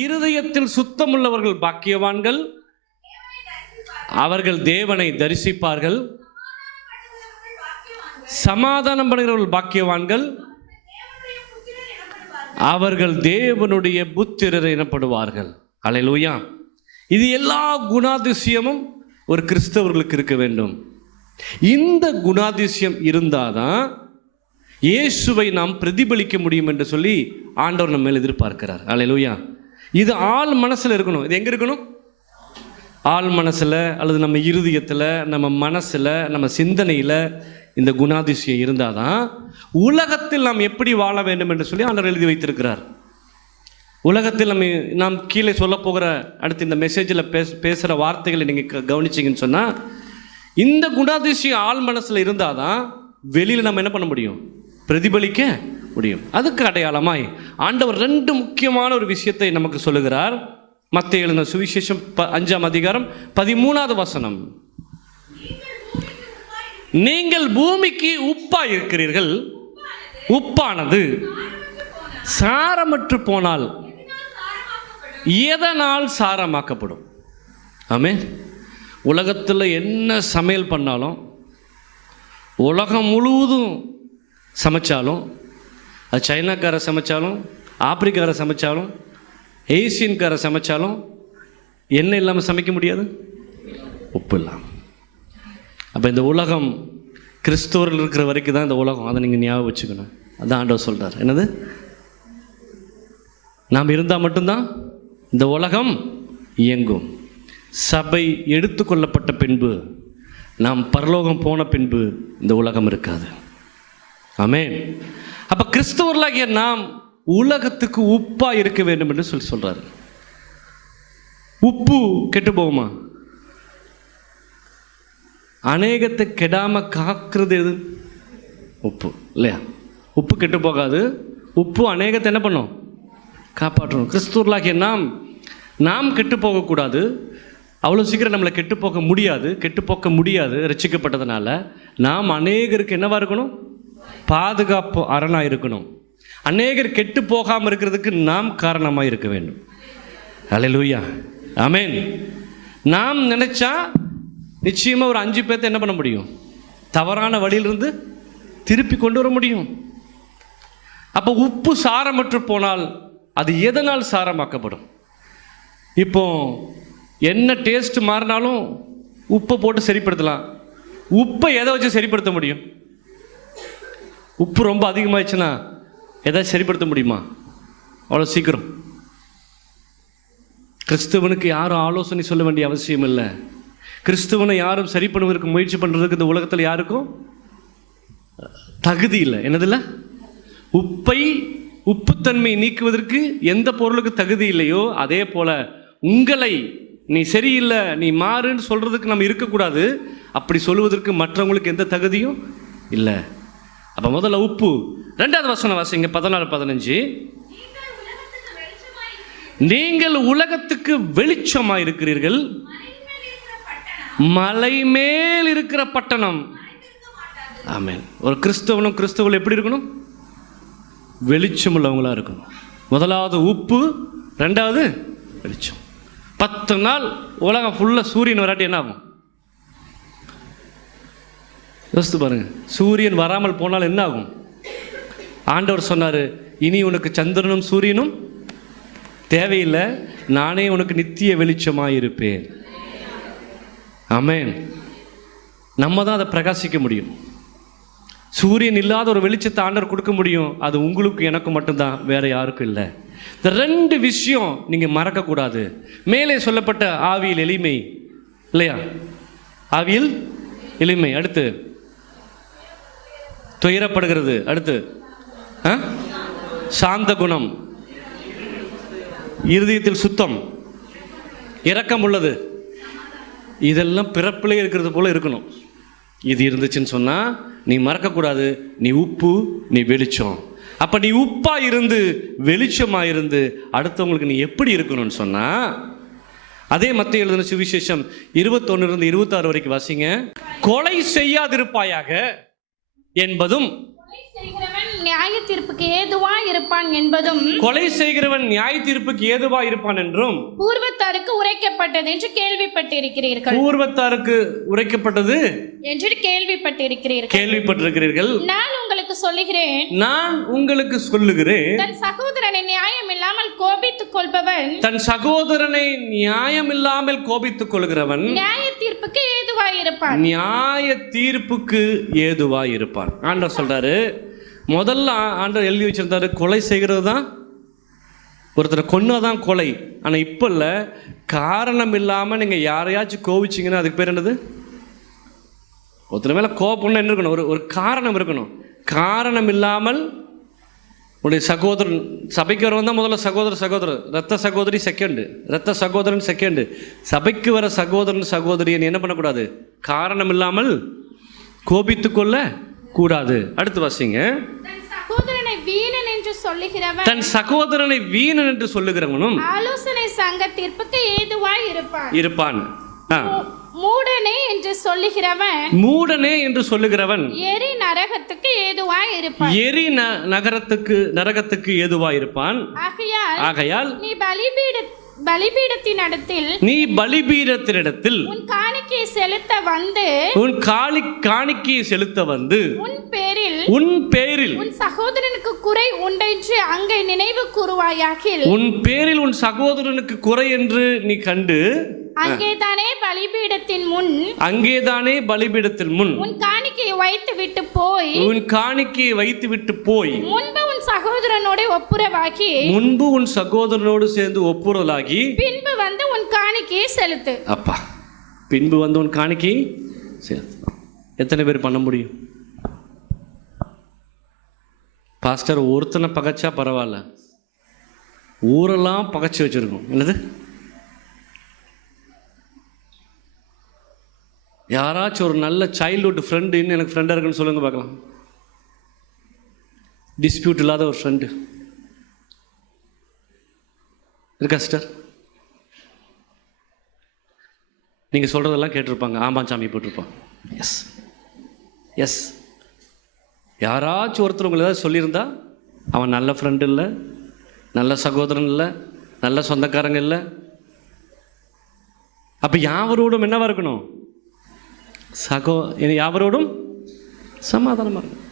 இருதயத்தில் சுத்தமுள்ளவர்கள் பாக்கியவான்கள், அவர்கள் தேவனை தரிசிப்பார்கள். சமாதானம் பண்ணுகிறவர்கள் பாக்கியவான்கள், அவர்கள் தேவனுடைய புத்திரர் எனப்படுவார்கள். அல்லேலூயா. இது எல்லா குணாதிசயமும் ஒரு கிறிஸ்தவர்களுக்கு இருக்க வேண்டும். இந்த குணாதிசயம் இருந்தாதான் இயேசுவை நாம் பிரதிபலிக்க முடியும் என்று சொல்லி ஆண்டவர் நம்ம மேல் எதிர்பார்க்கிறார். அல்லேலூயா. இது ஆள் மனசில் இருக்கணும். இது எங்கே இருக்கணும்? ஆள் மனசில், அல்லது நம்ம இருதயத்தில், நம்ம மனசில், நம்ம சிந்தனையில் இந்த குணாதிசயம் இருந்தால் தான் உலகத்தில் நாம் எப்படி வாழ வேண்டும் என்று சொல்லி ஆண்டவர் எழுதி வைத்திருக்கிறார். உலகத்தில் நாம் கீழே சொல்ல போகிற அடுத்து இந்த மெசேஜில் பேசுகிற வார்த்தைகளை நீங்கள் கவனிச்சிங்கன்னு சொன்னால், இந்த குணாதிசயம் ஆள் மனசில் இருந்தால் தான் வெளியில் நம்ம என்ன பண்ண முடியும்? பிரதிபலிக்க முடியும். அதுக்கு அடையாளமாய் ஆண்டவர் 2 முக்கியமான ஒரு விஷயத்தை நமக்கு சொல்லுகிறார். மத்தேயு எழுதின சுவிசேஷம் 5ஆம் அதிகாரம் 13வது வசனம். நீங்கள் பூமிக்கு உப்பாய் இருக்கிறீர்கள். உப்பானது சாரமற்று போனால் எதனால் சாரமாக்கப்படும்? ஆமென். உலகத்தில் என்ன சமையல் பண்ணாலும், உலகம் முழுவதும் சமைச்சாலும், அது சைனாக்கார சமைச்சாலும், ஆப்பிரிக்கார சமைச்சாலும், ஏசியன்கார சமைச்சாலும், என்ன இல்லாமல் சமைக்க முடியாது? உப்பு இல்லாமல். அப்போ இந்த உலகம் கிறிஸ்தவர்கள் இருக்கிற வரைக்கும் தான் இந்த உலகம். அதை நீங்கள் ஞாபகம் வச்சுக்கணும். அதான் ஆண்டவர் சொல்கிறார். என்னது? நாம் இருந்தால் மட்டும்தான் இந்த உலகம் இயங்கும். சபை எடுத்துக்கொள்ளப்பட்ட பின்பு, நாம் பரலோகம் போன பின்பு இந்த உலகம் இருக்காது. ஆமென். அப்போ கிறிஸ்தவர்களாகிய நாம் உலகத்துக்கு உப்பா இருக்க வேண்டும் என்று சொல்றாரு. உப்பு கெட்டு போகுமா? அநேகத்தை கெடாம காக்கிறது எது? உப்பு, இல்லையா? உப்பு கெட்டு போகாது. உப்பு அநேகத்தை என்ன பண்ணும்? காப்பாற்றணும். கிறிஸ்துவர்களாகிய நாம் கெட்டு போகக்கூடாது. அவ்வளோ சீக்கிரம் நம்மளை கெட்டு போக்க முடியாது. ரட்சிக்கப்பட்டதுனால நாம் அநேகருக்கு என்னவா இருக்கணும்? பாதுகாப்பு அரணாக இருக்கணும். அநேகர் கெட்டு போகாமல் இருக்கிறதுக்கு நாம் காரணமாக இருக்க வேண்டும். அல்லேலூயா. ஆமென். நாம் நினைச்சா நிச்சயமாக ஒரு 5 பேர்த்தை என்ன பண்ண முடியும்? தவறான வழியிலிருந்து திருப்பி கொண்டு வர முடியும். அப்போ உப்பு சாரமற்று போனால் அது எதனால் சாரமாக்கப்படும்? இப்போ என்ன டேஸ்ட் மாறினாலும் உப்பை போட்டு சரிப்படுத்தலாம். உப்பை எதை வச்சு சரிப்படுத்த முடியும்? உப்பு ரொம்ப அதிகமாகிடுச்சுன்னா எதாவது சரிப்படுத்த முடியுமா? அவ்வளோ சீக்கிரம். கிறிஸ்துவனுக்கு யாரும் ஆலோசனை சொல்ல வேண்டிய அவசியம் இல்லை. கிறிஸ்துவனை யாரும் சரி பண்ணுவதற்கு முயற்சி பண்ணுறதுக்கு இந்த உலகத்தில் யாருக்கும் தகுதி இல்லை. என்னதில்லை? உப்புத்தன்மை நீக்குவதற்கு எந்த பொருளுக்கு தகுதி இல்லையோ, அதே போல உங்களை நீ சரியில்லை, நீ மாறுன்னு சொல்கிறதுக்கு நம்ம இருக்கக்கூடாது. அப்படி சொல்லுவதற்கு மற்றவங்களுக்கு எந்த தகுதியும் இல்லை. அப்போ முதல்ல உப்பு. 2வது வசனம் வாசிங்க, 14-15. நீங்கள் உலகத்துக்கு வெளிச்சமாக இருக்கிறீர்கள். மலை மேல் இருக்கிற பட்டணம். ஆமென். ஒரு கிறிஸ்தவர்கள் எப்படி இருக்கணும்? வெளிச்சம் உள்ளவங்களா இருக்கணும். முதலாவது உப்பு, 2வது வெளிச்சம். 10 நாள் உலகம் ஃபுல்லாக சூரியன் வராட்டி என்ன ஆகும்? யோசித்து பாருங்க. சூரியன் வராமல் போனால் என்ன ஆகும்? ஆண்டவர் சொன்னார், இனி உனக்கு சந்திரனும் சூரியனும் தேவையில்லை, நானே உனக்கு நித்திய வெளிச்சமாக இருப்பேன். ஆமென். நம்ம தான் அதை பிரகாசிக்க முடியும். சூரியன் இல்லாத ஒரு வெளிச்சத்தை ஆண்டவர் கொடுக்க முடியும். அது உங்களுக்கு எனக்கு மட்டும்தான், வேற யாருக்கும் இல்லை. இந்த 2 விஷயம் நீங்கள் மறக்கக்கூடாது. மேலே சொல்லப்பட்ட ஆவியில் எளிமை, இல்லையா? ஆவியில் எளிமை. அடுத்து துயரப்படுகிறது. அடுத்து சாந்த குணம், இருதயத்தில் சுத்தம், இரக்கம் உள்ளது. இதெல்லாம் பிறப்பிலே இருக்கிறது போல இருக்கணும். இது இருந்துச்சுன்னு சொன்னால் நீ மறக்கக்கூடாது. நீ உப்பு, நீ வெளிச்சம். அப்போ நீ உப்பாக இருந்து வெளிச்சமாக இருந்து அடுத்தவங்களுக்கு நீ எப்படி இருக்கணும்னு சொன்னால், அதே மத்தேயு எழுதின சுவிசேஷம் 21-26 வரைக்கும் வாசிங்க. கொலை செய்யாதிருப்பாயாக என்பதும் நியாய தீர்ப்புக்கு ஏதுவா இருப்பான் என்பதும், கொலை செய்கிறவன் நியாய தீர்ப்புக்கு ஏதுவா இருப்பான் என்றும் பூர்வத்தாருக்கு உரைக்கப்பட்டது என்று கேள்விப்பட்டிருக்கிறீர்கள். பூர்வத்தாருக்கு உரைக்கப்பட்டது என்று கேள்விப்பட்டிருக்கிறீர்கள். கேள்விப்பட்டிருக்கிறீர்கள். நான் உங்களுக்கு சொல்லுகிறேன், நான் உங்களுக்கு சொல்லுகிறேன், தன் சகோதரனை நியாயம் இல்லாமல் கோபித்துக் கொள்பவன், தன் சகோதரனை நியாயம் இல்லாமல் கோபித்துக் கொள்கிறவன் நியாய தீர்ப்புக்கு ஏதுவாய் இருப்பான். நியாய தீர்ப்புக்கு ஏதுவாய் இருப்பான். ஆண்டவர் சொல்றாரு, முதல்ல ஆண்டவர் எழுதி வச்சிருந்தாரு, கொலை செய்கிறது தான், ஒருத்தரை கொன்னதான் கொலை. ஆனால் இப்போ இல்லை, காரணம் இல்லாமல் நீங்கள் யாரையாச்சும் கோவிச்சிங்கன்னா அதுக்கு பேர் என்னது? ஒருத்தர் மேலே கோபம்னா என்ன இருக்கணும்? ஒரு காரணம் இருக்கணும். காரணம் இல்லாமல் உடைய சகோதரன், சபைக்கு வரவன் தான் முதல்ல சகோதரர், ரத்த சகோதரி செகண்டு, ரத்த சகோதரன் செகண்டு. சபைக்கு வர சகோதரன் சகோதரியை என்ன பண்ணக்கூடாது? காரணம் இல்லாமல் கோபித்து கொள்ள கூடாது. அடுத்து வாசிங்க. தன் சகோதரனை வீணன் என்று சொல்லுகிறவனும் ஆலோசனை சங்க தீர்ப்புக்கு ஏதுவாய் இருப்பான். மூடனே என்று சொல்லுகிறவன் எரி நரகத்துக்கு ஏதுவாய் இருப்பான். ஆகையால் நீ பலிபீடத்தினிடத்தில் உன் காணிக்கையை செலுத்த வந்து உன் பேரில் உன் சகோதரனுக்கு குறை உண்டென்று அங்கே நினைவு கூறுவாயாகில், உன் பேரில் உன் சகோதரனுக்கு குறை என்று நீ கண்டு அங்கேதானே பலிபீடத்தின் முன் உன் காணிக்கையை வைத்து விட்டு போய் முன்பு உன் சகோதரனோடு சேர்ந்து ஒப்புரலாகி பின்பு வந்து உன் காணிக்கையை செலுத்து. அப்பா, பின்பு வந்து உன் காணிக்கையை செலுத்து. எத்தனை பேர் பண்ண முடியும்? பாஸ்டர், ஒருத்தனை பகைச்சா பரவாயில்ல, ஊரெல்லாம் பகைச்சு வச்சிருக்கோம். என்னது? யாராச்சும் ஒரு நல்ல சைல்ட்ஹுட் ஃப்ரெண்டு, இன்னும் எனக்கு ஃப்ரெண்டாக இருக்குன்னு சொல்லுங்க பார்க்கலாம். டிஸ்பியூட் இல்லாத ஒரு ஃப்ரெண்டு இருக்கா சிஸ்டர்? நீங்கள் சொல்கிறதெல்லாம் கேட்டிருப்பாங்க, ஆமாம் சாமி போட்டிருப்பாங்க. எஸ் யாராச்சும் ஒருத்தர் உங்களை ஏதாவது சொல்லியிருந்தா, அவன் நல்ல ஃப்ரெண்டு இல்லை, நல்ல சகோதரன் இல்லை, நல்ல சொந்தக்காரங்க இல்லை. அப்போ யாவரோடும் என்னவா இருக்கணும்? யாவரோடும் சமாதானமாக இருக்கணும்.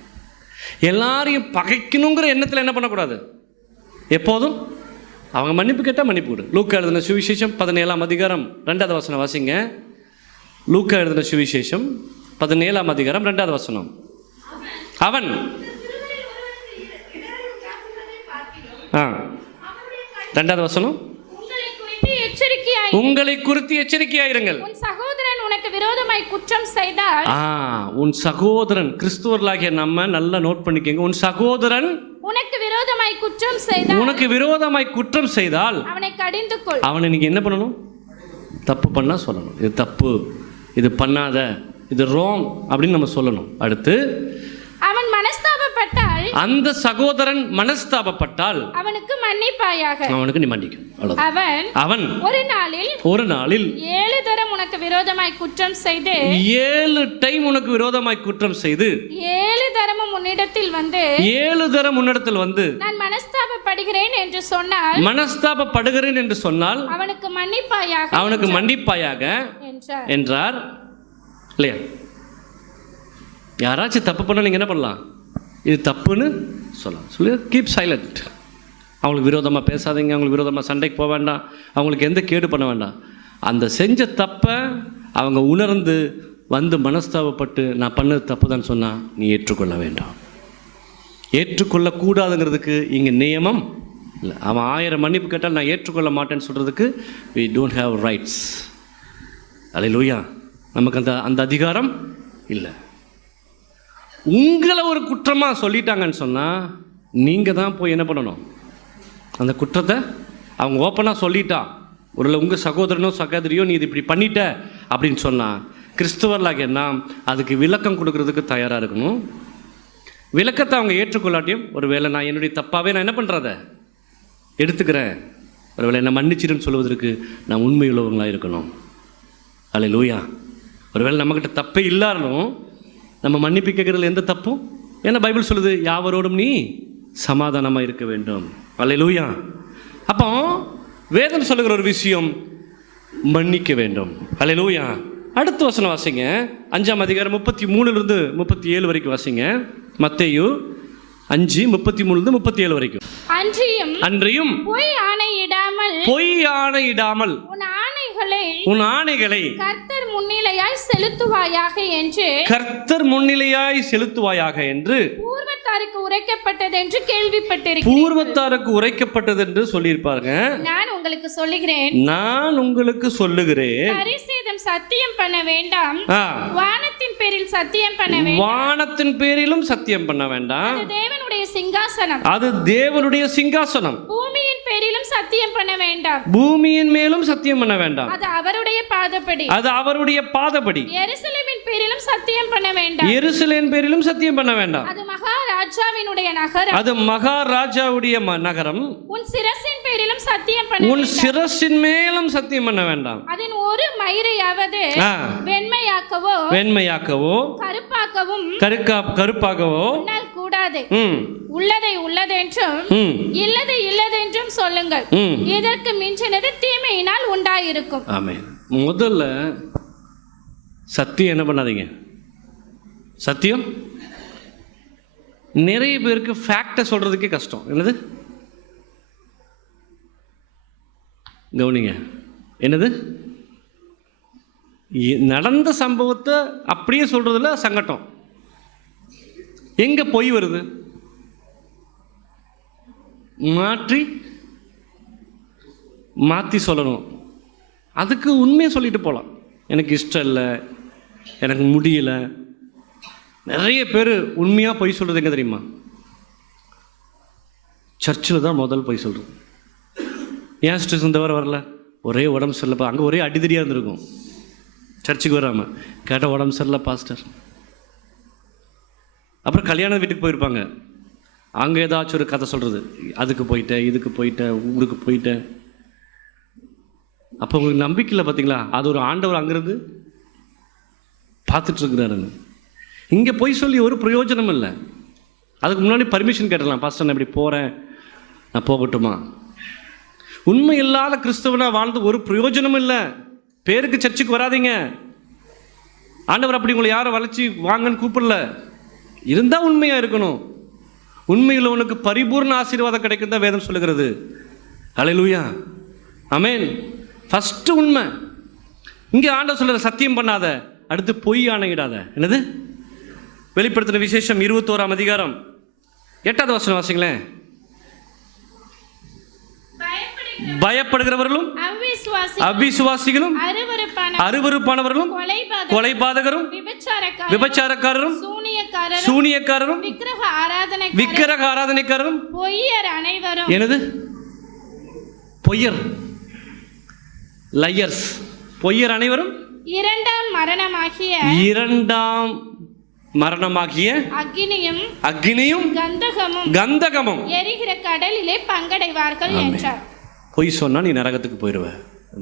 எல்லாரையும் பகைக்கணுங்கிற எண்ணத்தில் என்ன பண்ணக்கூடாது? எப்போதும் அவங்க மன்னிப்பு கேட்டால் மன்னிப்பு கொடு. லூக்கா எழுதின சுவிசேஷம் 17ஆம் அதிகாரம் 2வது வசனம் வாசிங்க. லூக்கா எழுதின சுவிசேஷம் 17ஆம் அதிகாரம் 2வது வசனம். அவன் 2வது வசனம், உங்களை குறித்து எச்சரிக்கையாயிருங்கள். உன் சகோதரன் உனக்கு விரோதமாய் குற்றம் செய்தால், உன் சகோதரன், கிறிஸ்துவர்களாகிய நம்ம நல்லா நோட் பண்ணிக்கங்க, உன் சகோதரன் உனக்கு விரோதமாய் குற்றம் செய்தால் அவனை கடிந்து கொள். அவனை நீங்க என்ன பண்ணணும்? தப்பு பண்ணா சொல்லணும், இது தப்பு, இது பண்ணாத, இது ராங் அப்படின்னு நம்ம சொல்லணும். அடுத்து, அவன் மனஸ்தாபப்பட்டால், அந்த சகோதரன் மனஸ்தாபப்பட்டால் அவனுக்கு மன்னிப்பாயாக, அவனுக்கு நீ மன்னிக்கும். அவன் ஒரு நாளில் 7 தரம் உனக்கு விரோதமாய் குற்றம் செய்து 7 டைம் உனக்கு விரோதமாய் குற்றம் செய்து 7 தரமும் உன்னிடத்தில் வந்து நான் மனஸ்தாபப்படுகிறேன் என்று சொன்னால் அவனுக்கு மன்னிப்பாயாக என்றார். இல்லையா? யாராச்சும் தப்பு பண்ண நீங்கள் என்ன பண்ணலாம்? இது தப்புன்னு சொல்லலாம். Keep silent. அவங்களுக்கு விரோதமாக பேசாதீங்க, அவங்களுக்கு விரோதமாக சண்டைக்கு போக வேண்டாம், அவங்களுக்கு எந்த கேடு பண்ண வேண்டாம். அந்த செஞ்ச தப்பை அவங்க உணர்ந்து வந்து மனஸ்தாபப்பட்டு நான் பண்ணது தப்பு தான் சொன்னால் நீ ஏற்றுக்கொள்ள வேண்டாம். ஏற்றுக்கொள்ளக்கூடாதுங்கிறதுக்கு இங்கே நியமம் இல்லை. அவன் 1000 மன்னிப்பு கேட்டால் நான் ஏற்றுக்கொள்ள மாட்டேன்னு சொல்கிறதுக்கு we don't have rights. அல்லேலூயா. நமக்கு அந்த அதிகாரம் இல்லை. உங்களை ஒரு குற்றமாக சொல்லிட்டாங்கன்னு சொன்னால் நீங்கள் தான் போய் என்ன பண்ணணும்? அந்த குற்றத்தை அவங்க ஓப்பனாக சொல்லிட்டா, ஒரு உங்கள் சகோதரனோ சகோதரியோ நீ இது இப்படி பண்ணிட்ட அப்படின்னு சொன்னால் கிறிஸ்துவர்களாகிய நாம் அதுக்கு விளக்கம் கொடுக்கறதுக்கு தயாராக இருக்கணும். விளக்கத்தை அவங்க ஏற்றுக்கொள்ளாட்டியும், ஒருவேளை நான் என்னுடைய தப்பாகவே நான் என்ன பண்ணுறத எடுத்துக்கிறேன், ஒருவேளை என்னை மன்னிச்சிருன்னு சொல்வதற்கு நான் உண்மை உள்ளவங்களாக இருக்கணும். அல்லேலூயா. ஒருவேளை நம்மக்கிட்ட தப்பே இல்லாலும் நம்ம மன்னிப்பு கேட்குறதுல எந்த தப்பும் ஏன்னா பைபிள் சொல்லுது யாவரோடும் நீ சமாதானமாக இருக்க வேண்டும். அல்லேலூயா. அப்போ வேதம் சொல்லுகிற ஒரு விஷயம் மன்னிக்க வேண்டும். அல்லேலூயா. அடுத்த வசனம் வாசிங்க, 5ஆம் அதிகாரம் 33 37 வரைக்கும் வாசிங்க. மத்தேயு 5:33-37 வரைக்கும். அன்றியும் பொய் ஆணையிடாமல் உன் ஆணைகளை கர்த்தர் முன்னிலையாய் செலுத்துவாயாக என்று பூர்வத்தாருக்கு உரைக்கப்பட்டது என்று சொல்லியிருப்பாங்க. நான் உங்களுக்கு சொல்லுகிறேன் பரிசேதம் சத்தியம் பண்ண வேண்டாம், வானத்தின் பேரில் சத்தியம் பண்ண வேண்டாம், வானத்தின் பேரிலும் சத்தியம் பண்ண வேண்டாம், அது தேவனுடைய சிங்காசனம், பூமியின் பேரிலும் சத்தியம் பண்ண வேண்டாம், பூமியின் மேலும் சத்தியம் பண்ண வேண்டாம், அது அவருடைய பாதபடி, எருசலேமின் பேரிலும் சத்தியம் பண்ண வேண்டாம், எருசலேமின் பேரிலும் சத்தியம் பண்ண வேண்டாம், அது மகாராஜாவினுடைய நகரம், அது மகாராஜாவுடைய நகரம், உன் சிரசின் பேரிலும் சத்தியம் பண்ண வேண்டாம், உன் சிரசின் மேலும் சத்தியம் பண்ண வேண்டாம், அதன் ஒரு மயிரையாவது வெண்மையாக்கவோ கருப்பாக்கவோ கூடாது, உள்ளதென்றும் இல்லதென்றும் சொல்லுங்கள், இதற்கு மிஞ்சினது தீமையினால் உண்டாயிருக்கும். ஆமென். முதல்ல சத்தியம் என்ன பண்ணாதீங்க. சத்தியம் நிறைய பேருக்கு ஃபேக்டை சொல்றதுக்கே கஷ்டம். என்னது கவனிங்க, என்னது நடந்த சம்பவத்தை அப்படியே சொல்றதுல சங்கடம். எங்க பொய் வருது? மாற்றி சொல்லணும். அதுக்கு உண்மையை சொல்லிட்டு போகலாம். எனக்கு இஷ்டம் இல்லை, எனக்கு முடியல. நிறைய பேர் உண்மையாக பொய் சொல்கிறது எங்கே தெரியுமா? சர்ச்சில் தான் முதல் பொய் சொல்கிறது. ஏன் ஸ்டேஷன் இந்த வாரம் வரல, ஒரே உடம்பு சரியில்லைப்பா. அங்கே ஒரே அடிதடியாக இருந்திருக்கும். சர்ச்சுக்கு வராமல் கேட்டால் உடம்பு சரியில்லை பாஸ்டர். அப்புறம் கல்யாண வீட்டுக்கு போயிருப்பாங்க, அங்கே ஏதாச்சும் ஒரு கதை சொல்கிறது, அதுக்கு போயிட்டேன், இதுக்கு போயிட்டேன், ஊருக்கு போயிட்டேன். அப்போ உங்களுக்கு நம்பிக்கை இல்லை பார்த்தீங்களா? அது ஒரு ஆண்டவர் அங்கேருந்து பார்த்துட்ருக்குறாருன்னு. இங்கே போய் சொல்லி ஒரு பிரயோஜனம் இல்லை. அதுக்கு முன்னாடி பர்மிஷன் கேட்டலாம், பாஸ்டர் நான் இப்படி போகிறேன், நான் போகட்டுமா? உண்மை இல்லாத கிறிஸ்தவனா வாழ்ந்து ஒரு பிரயோஜனமும் இல்லை. பேருக்கு சர்ச்சுக்கு வராதிங்க. ஆண்டவர் அப்படி உங்களை யாரும் வளைச்சி வாங்கன்னு கூப்பிடல. இருந்தால் உண்மையாக இருக்கணும். உண்மையில் உனக்கு பரிபூர்ண ஆசீர்வாதம் கிடைக்கும் தான் வேதம் சொல்லுகிறது. அல்லேலூயா, ஆமென். ஃபஸ்ட்டு உண்மை. இங்கே ஆண்டவர் சொல்லுற சத்தியம் பண்ணாத, அடுத்து பொய் ஆணையிடாத. என்னது? வெளிப்படுத்தின விசேஷம் 21ஆம் அதிகாரம் 8வது வசனம் வாசிங்களேன். பயப்படுகிறவர்களும் அவிசுவாசிகளும் அருவருப்பானவர்களும் கொலைபாதகரும் விபச்சாரக்காரரும் சூனியக்காரரும் விக்கிரக ஆராதனைக்காரரும் பொய்யர் அனைவரும். என்னது? பொய்யர், லயர்ஸ். பொய்யர் அனைவரும் இரண்டாம் மரணமாகிய அக்னியும் கந்தகமும் எரிகிற கடலிலே பங்கடைவார்கள் என்றார். பொய் சொன்னா நீ நரகத்துக்கு போயிடுவ.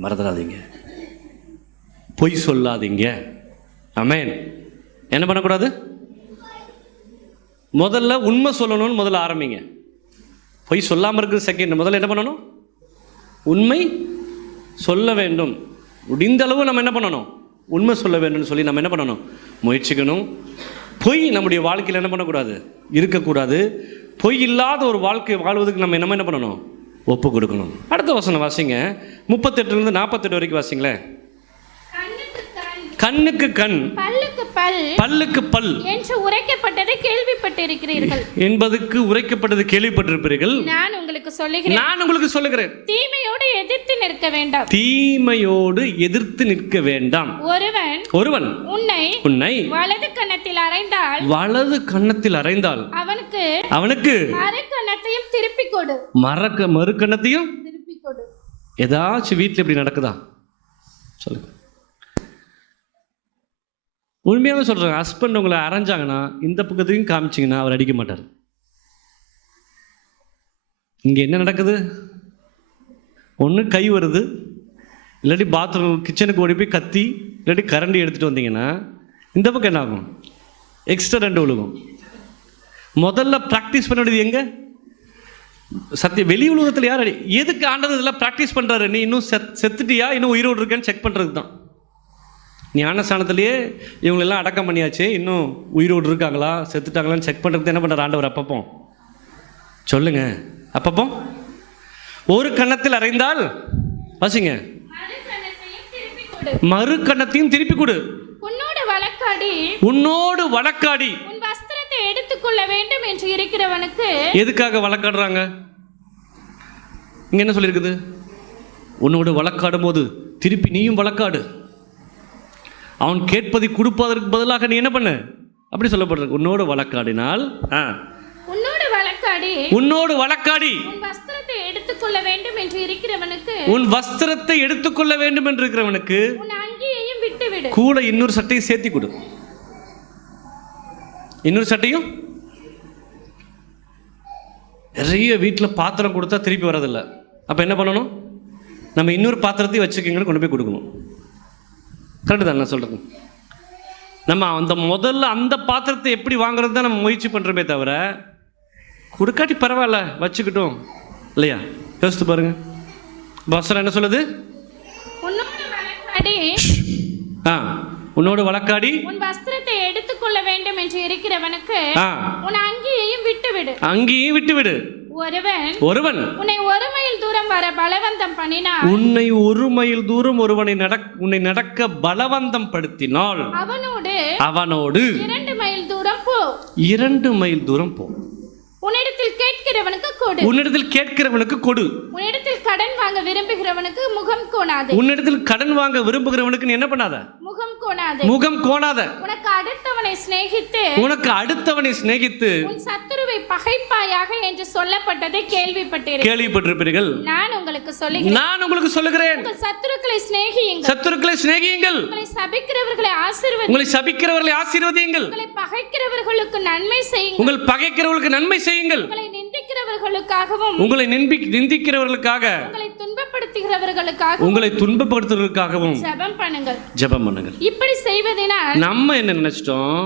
மறந்துடாதீங்க, பொய் சொல்லாதீங்க. ஆமென். என்ன பண்ணக்கூடாது? முதல்ல உண்மை சொல்லணும்னு முதல்ல ஆரம்பிங்க. பொய் சொல்லாமல் இருக்கிறது செகண்ட். முதல்ல என்ன பண்ணணும்? உண்மை சொல்ல வேண்டும். முடிந்த அளவு நம்ம என்ன பண்ணணும்? உண்மை சொல்ல வேண்டும்னு சொல்லி நம்ம என்ன பண்ணணும்? முயற்சிக்கணும். பொய் நம்முடைய வாழ்க்கையில் என்ன பண்ணக்கூடாது? இருக்கக்கூடாது. பொய் இல்லாத ஒரு வாழ்க்கை வாழ்வதற்கு நம்ம என்ன பண்ணணும்? ஒப்பு கொடுக்கணும். அடுத்த வசனம் வாசிங்க, 38 48 வரைக்கும் வாசிங்களேன். கண்ணுக்கு கண் பல்லுக்கு பல் என்று உரைக்கப்பட்டதை கேள்விப்பட்டிருக்கிறீர்கள் என்பதற்கு உரைக்கப்பட்டது கேள்விப்பட்டிருப்பீர்கள். நான் உங்களுக்கு சொல்லுகிறேன் தீமையோடு எதிர்த்து நிற்க வேண்டாம். ஒருவன் உன்னை வலது கன்னத்தில் அறைந்தால் அவனுக்கு மறு கன்னத்தையும் திருப்பி கொடு. ஏதாச்சும் வீட்டில் இப்படி நடக்குதா சொல்லுங்க. உண்மையாகவே சொல்கிறேன், ஹஸ்பண்ட் உங்களை அரைஞ்சாங்கன்னா இந்த பக்கத்தையும் காமிச்சிங்கன்னா அவர் அடிக்க மாட்டார். இங்கே என்ன நடக்குது? ஒன்று கை வருது, இல்லாட்டி பாத்ரூம் கிச்சனுக்கு ஓடி போய் கத்தி, இல்லாட்டி கரண்டி எடுத்துகிட்டு வந்தீங்கன்னா இந்த பக்கம் என்ன ஆகும்? எக்ஸ்ட்ரா 2 விழுகும். முதல்ல ப்ராக்டிஸ் பண்ண வேண்டியது எங்க? சத்திய வெளி உலகத்தில் யார் எதுக்கு ஆண்டவர் இதெல்லாம் ப்ராக்டிஸ் பண்ணுறாரு? நீ இன்னும் செத்துட்டியா, இன்னும் உயிரோடு இருக்கேன்னு செக் பண்ணுறதுக்கு தான். ஞானஸ்தானத்திலேயே இவங்களெல்லாம் அடக்கம் பண்ணியாச்சு, இன்னும் உயிரோடு இருக்காங்களா செத்துட்டாங்களான்னு செக் பண்ணுறதுக்கு என்ன பண்ணுறாரு ஆண்டவர்? அப்பப்போ சொல்லுங்க, அப்பப்போ ஒரு கன்னத்தில் அறைந்தால் வாசிங்க, மறு கன்னத்தையும் திருப்பி கொடு. உன்னோடு வழக்காடி உன் வஸ்திரத்தை எடுத்துக்கொள்ள வேண்டும் என்று இருக்கிறவனுக்கு. எதுக்காக வழக்காடுறாங்க? இங்க என்ன சொல்லியிருக்குது? உன்னோடு வழக்காடும் போது திருப்பி நீயும் வழக்காடு. அவன் கேட்பதை கொடுப்பதற்கு பதிலாக நீ என்ன பண்ண? அப்படி சொல்லப்படுறது. உன்னோடு வழக்காடினால், உன்னோடு வழக்காடி உன் வஸ்திரத்தை எடுத்துக்கொள்ள வேண்டும் என்று இருக்கிறவனுக்கு, உன் வஸ்திரத்தை எடுத்துக்கொள்ள வேண்டும் என்று இருக்கிறவனுக்கு உன் அங்கியையும் விட்டுவிடு. கூட இன்னொரு சட்டையை சேர்த்தி கொடு. இன்னொரு சட்டையும். நிறைய வீட்டில் பாத்திரம் கொடுத்தா திருப்பி வரதில்லை. அப்போ என்ன பண்ணணும்? நம்ம இன்னொரு பாத்திரத்தையும் வச்சுக்கோங்கன்னு கொண்டு போய் கொடுக்கணும். கரெக்டு தான் நான் சொல்கிறது. நம்ம அந்த முதல்ல அந்த பாத்திரத்தை எப்படி வாங்குறது தான் நம்ம முயற்சி பண்ணுறோமே தவிர, கொடுக்காட்டி பரவாயில்ல வச்சுக்கிட்டோம் இல்லையா? யோசித்து பாருங்க. வசனம் என்ன சொல்லுது? உன்னோடு வழக்காடி உன் வஸ்திரத்தை எடுத்துக்கொள்ள வேண்டும் என்று இருக்கிறவனுக்கு உன் அங்கியையும் விட்டுவிடு. அங்கியையும் விட்டுவிடு. ஒருவன் உன்னை ஒரு மைல் தூரம் வர பலவந்தம் பண்ணினான், உன்னை ஒரு மைல் தூரம் உன்னை நடக்க பலவந்தம் படுத்தினால் அவனோடு 2 மைல் தூரம் போ. 2 மைல் தூரம் போ. உன்னிடத்தில் கேட்கிறவனுக்கு கொடு. உன்னிடத்தில் கேட்கிறவனுக்கு கொடு. உன்னிடத்தில் கடன் வாங்க விரும்புகிறவனுக்கு முகம் கோணாதே. உன்னிடத்தில் கடன் வாங்க விரும்புகிறவனுக்கு நீ என்ன பண்ணாத? முகம் கோணாதே. முகம் கோணாத. உனக்கு அடுத்தவனை சிநேகித்து உன் சத்துருவை பகைப்பாயாக என்று சொல்லப்பட்டதை கேள்விப்பட்டிருப்பீர்கள். நான் உங்களுக்கு சொல்லுகிறேன், உங்கள் சத்துருக்களை சிநேகியுங்கள். உங்களை சபிக்கிறவர்களை ஆசீர்வதியுங்கள். உங்களை பகைக்கிறவர்களுக்கு நன்மை செய்யுங்கள். உங்கள் பகைக்கிறவர்களுக்கு நன்மை செய்யுங்கள். உங்களை நிந்திக்கிறவர்களுக்காகவும் உங்களை துன்பப்படுத்துகிறவர்களுக்காகவும் ஜெபம் பண்ணுங்கள். இப்படி செய்வதனால் நம்ம என்ன நினைச்சிட்டோம்?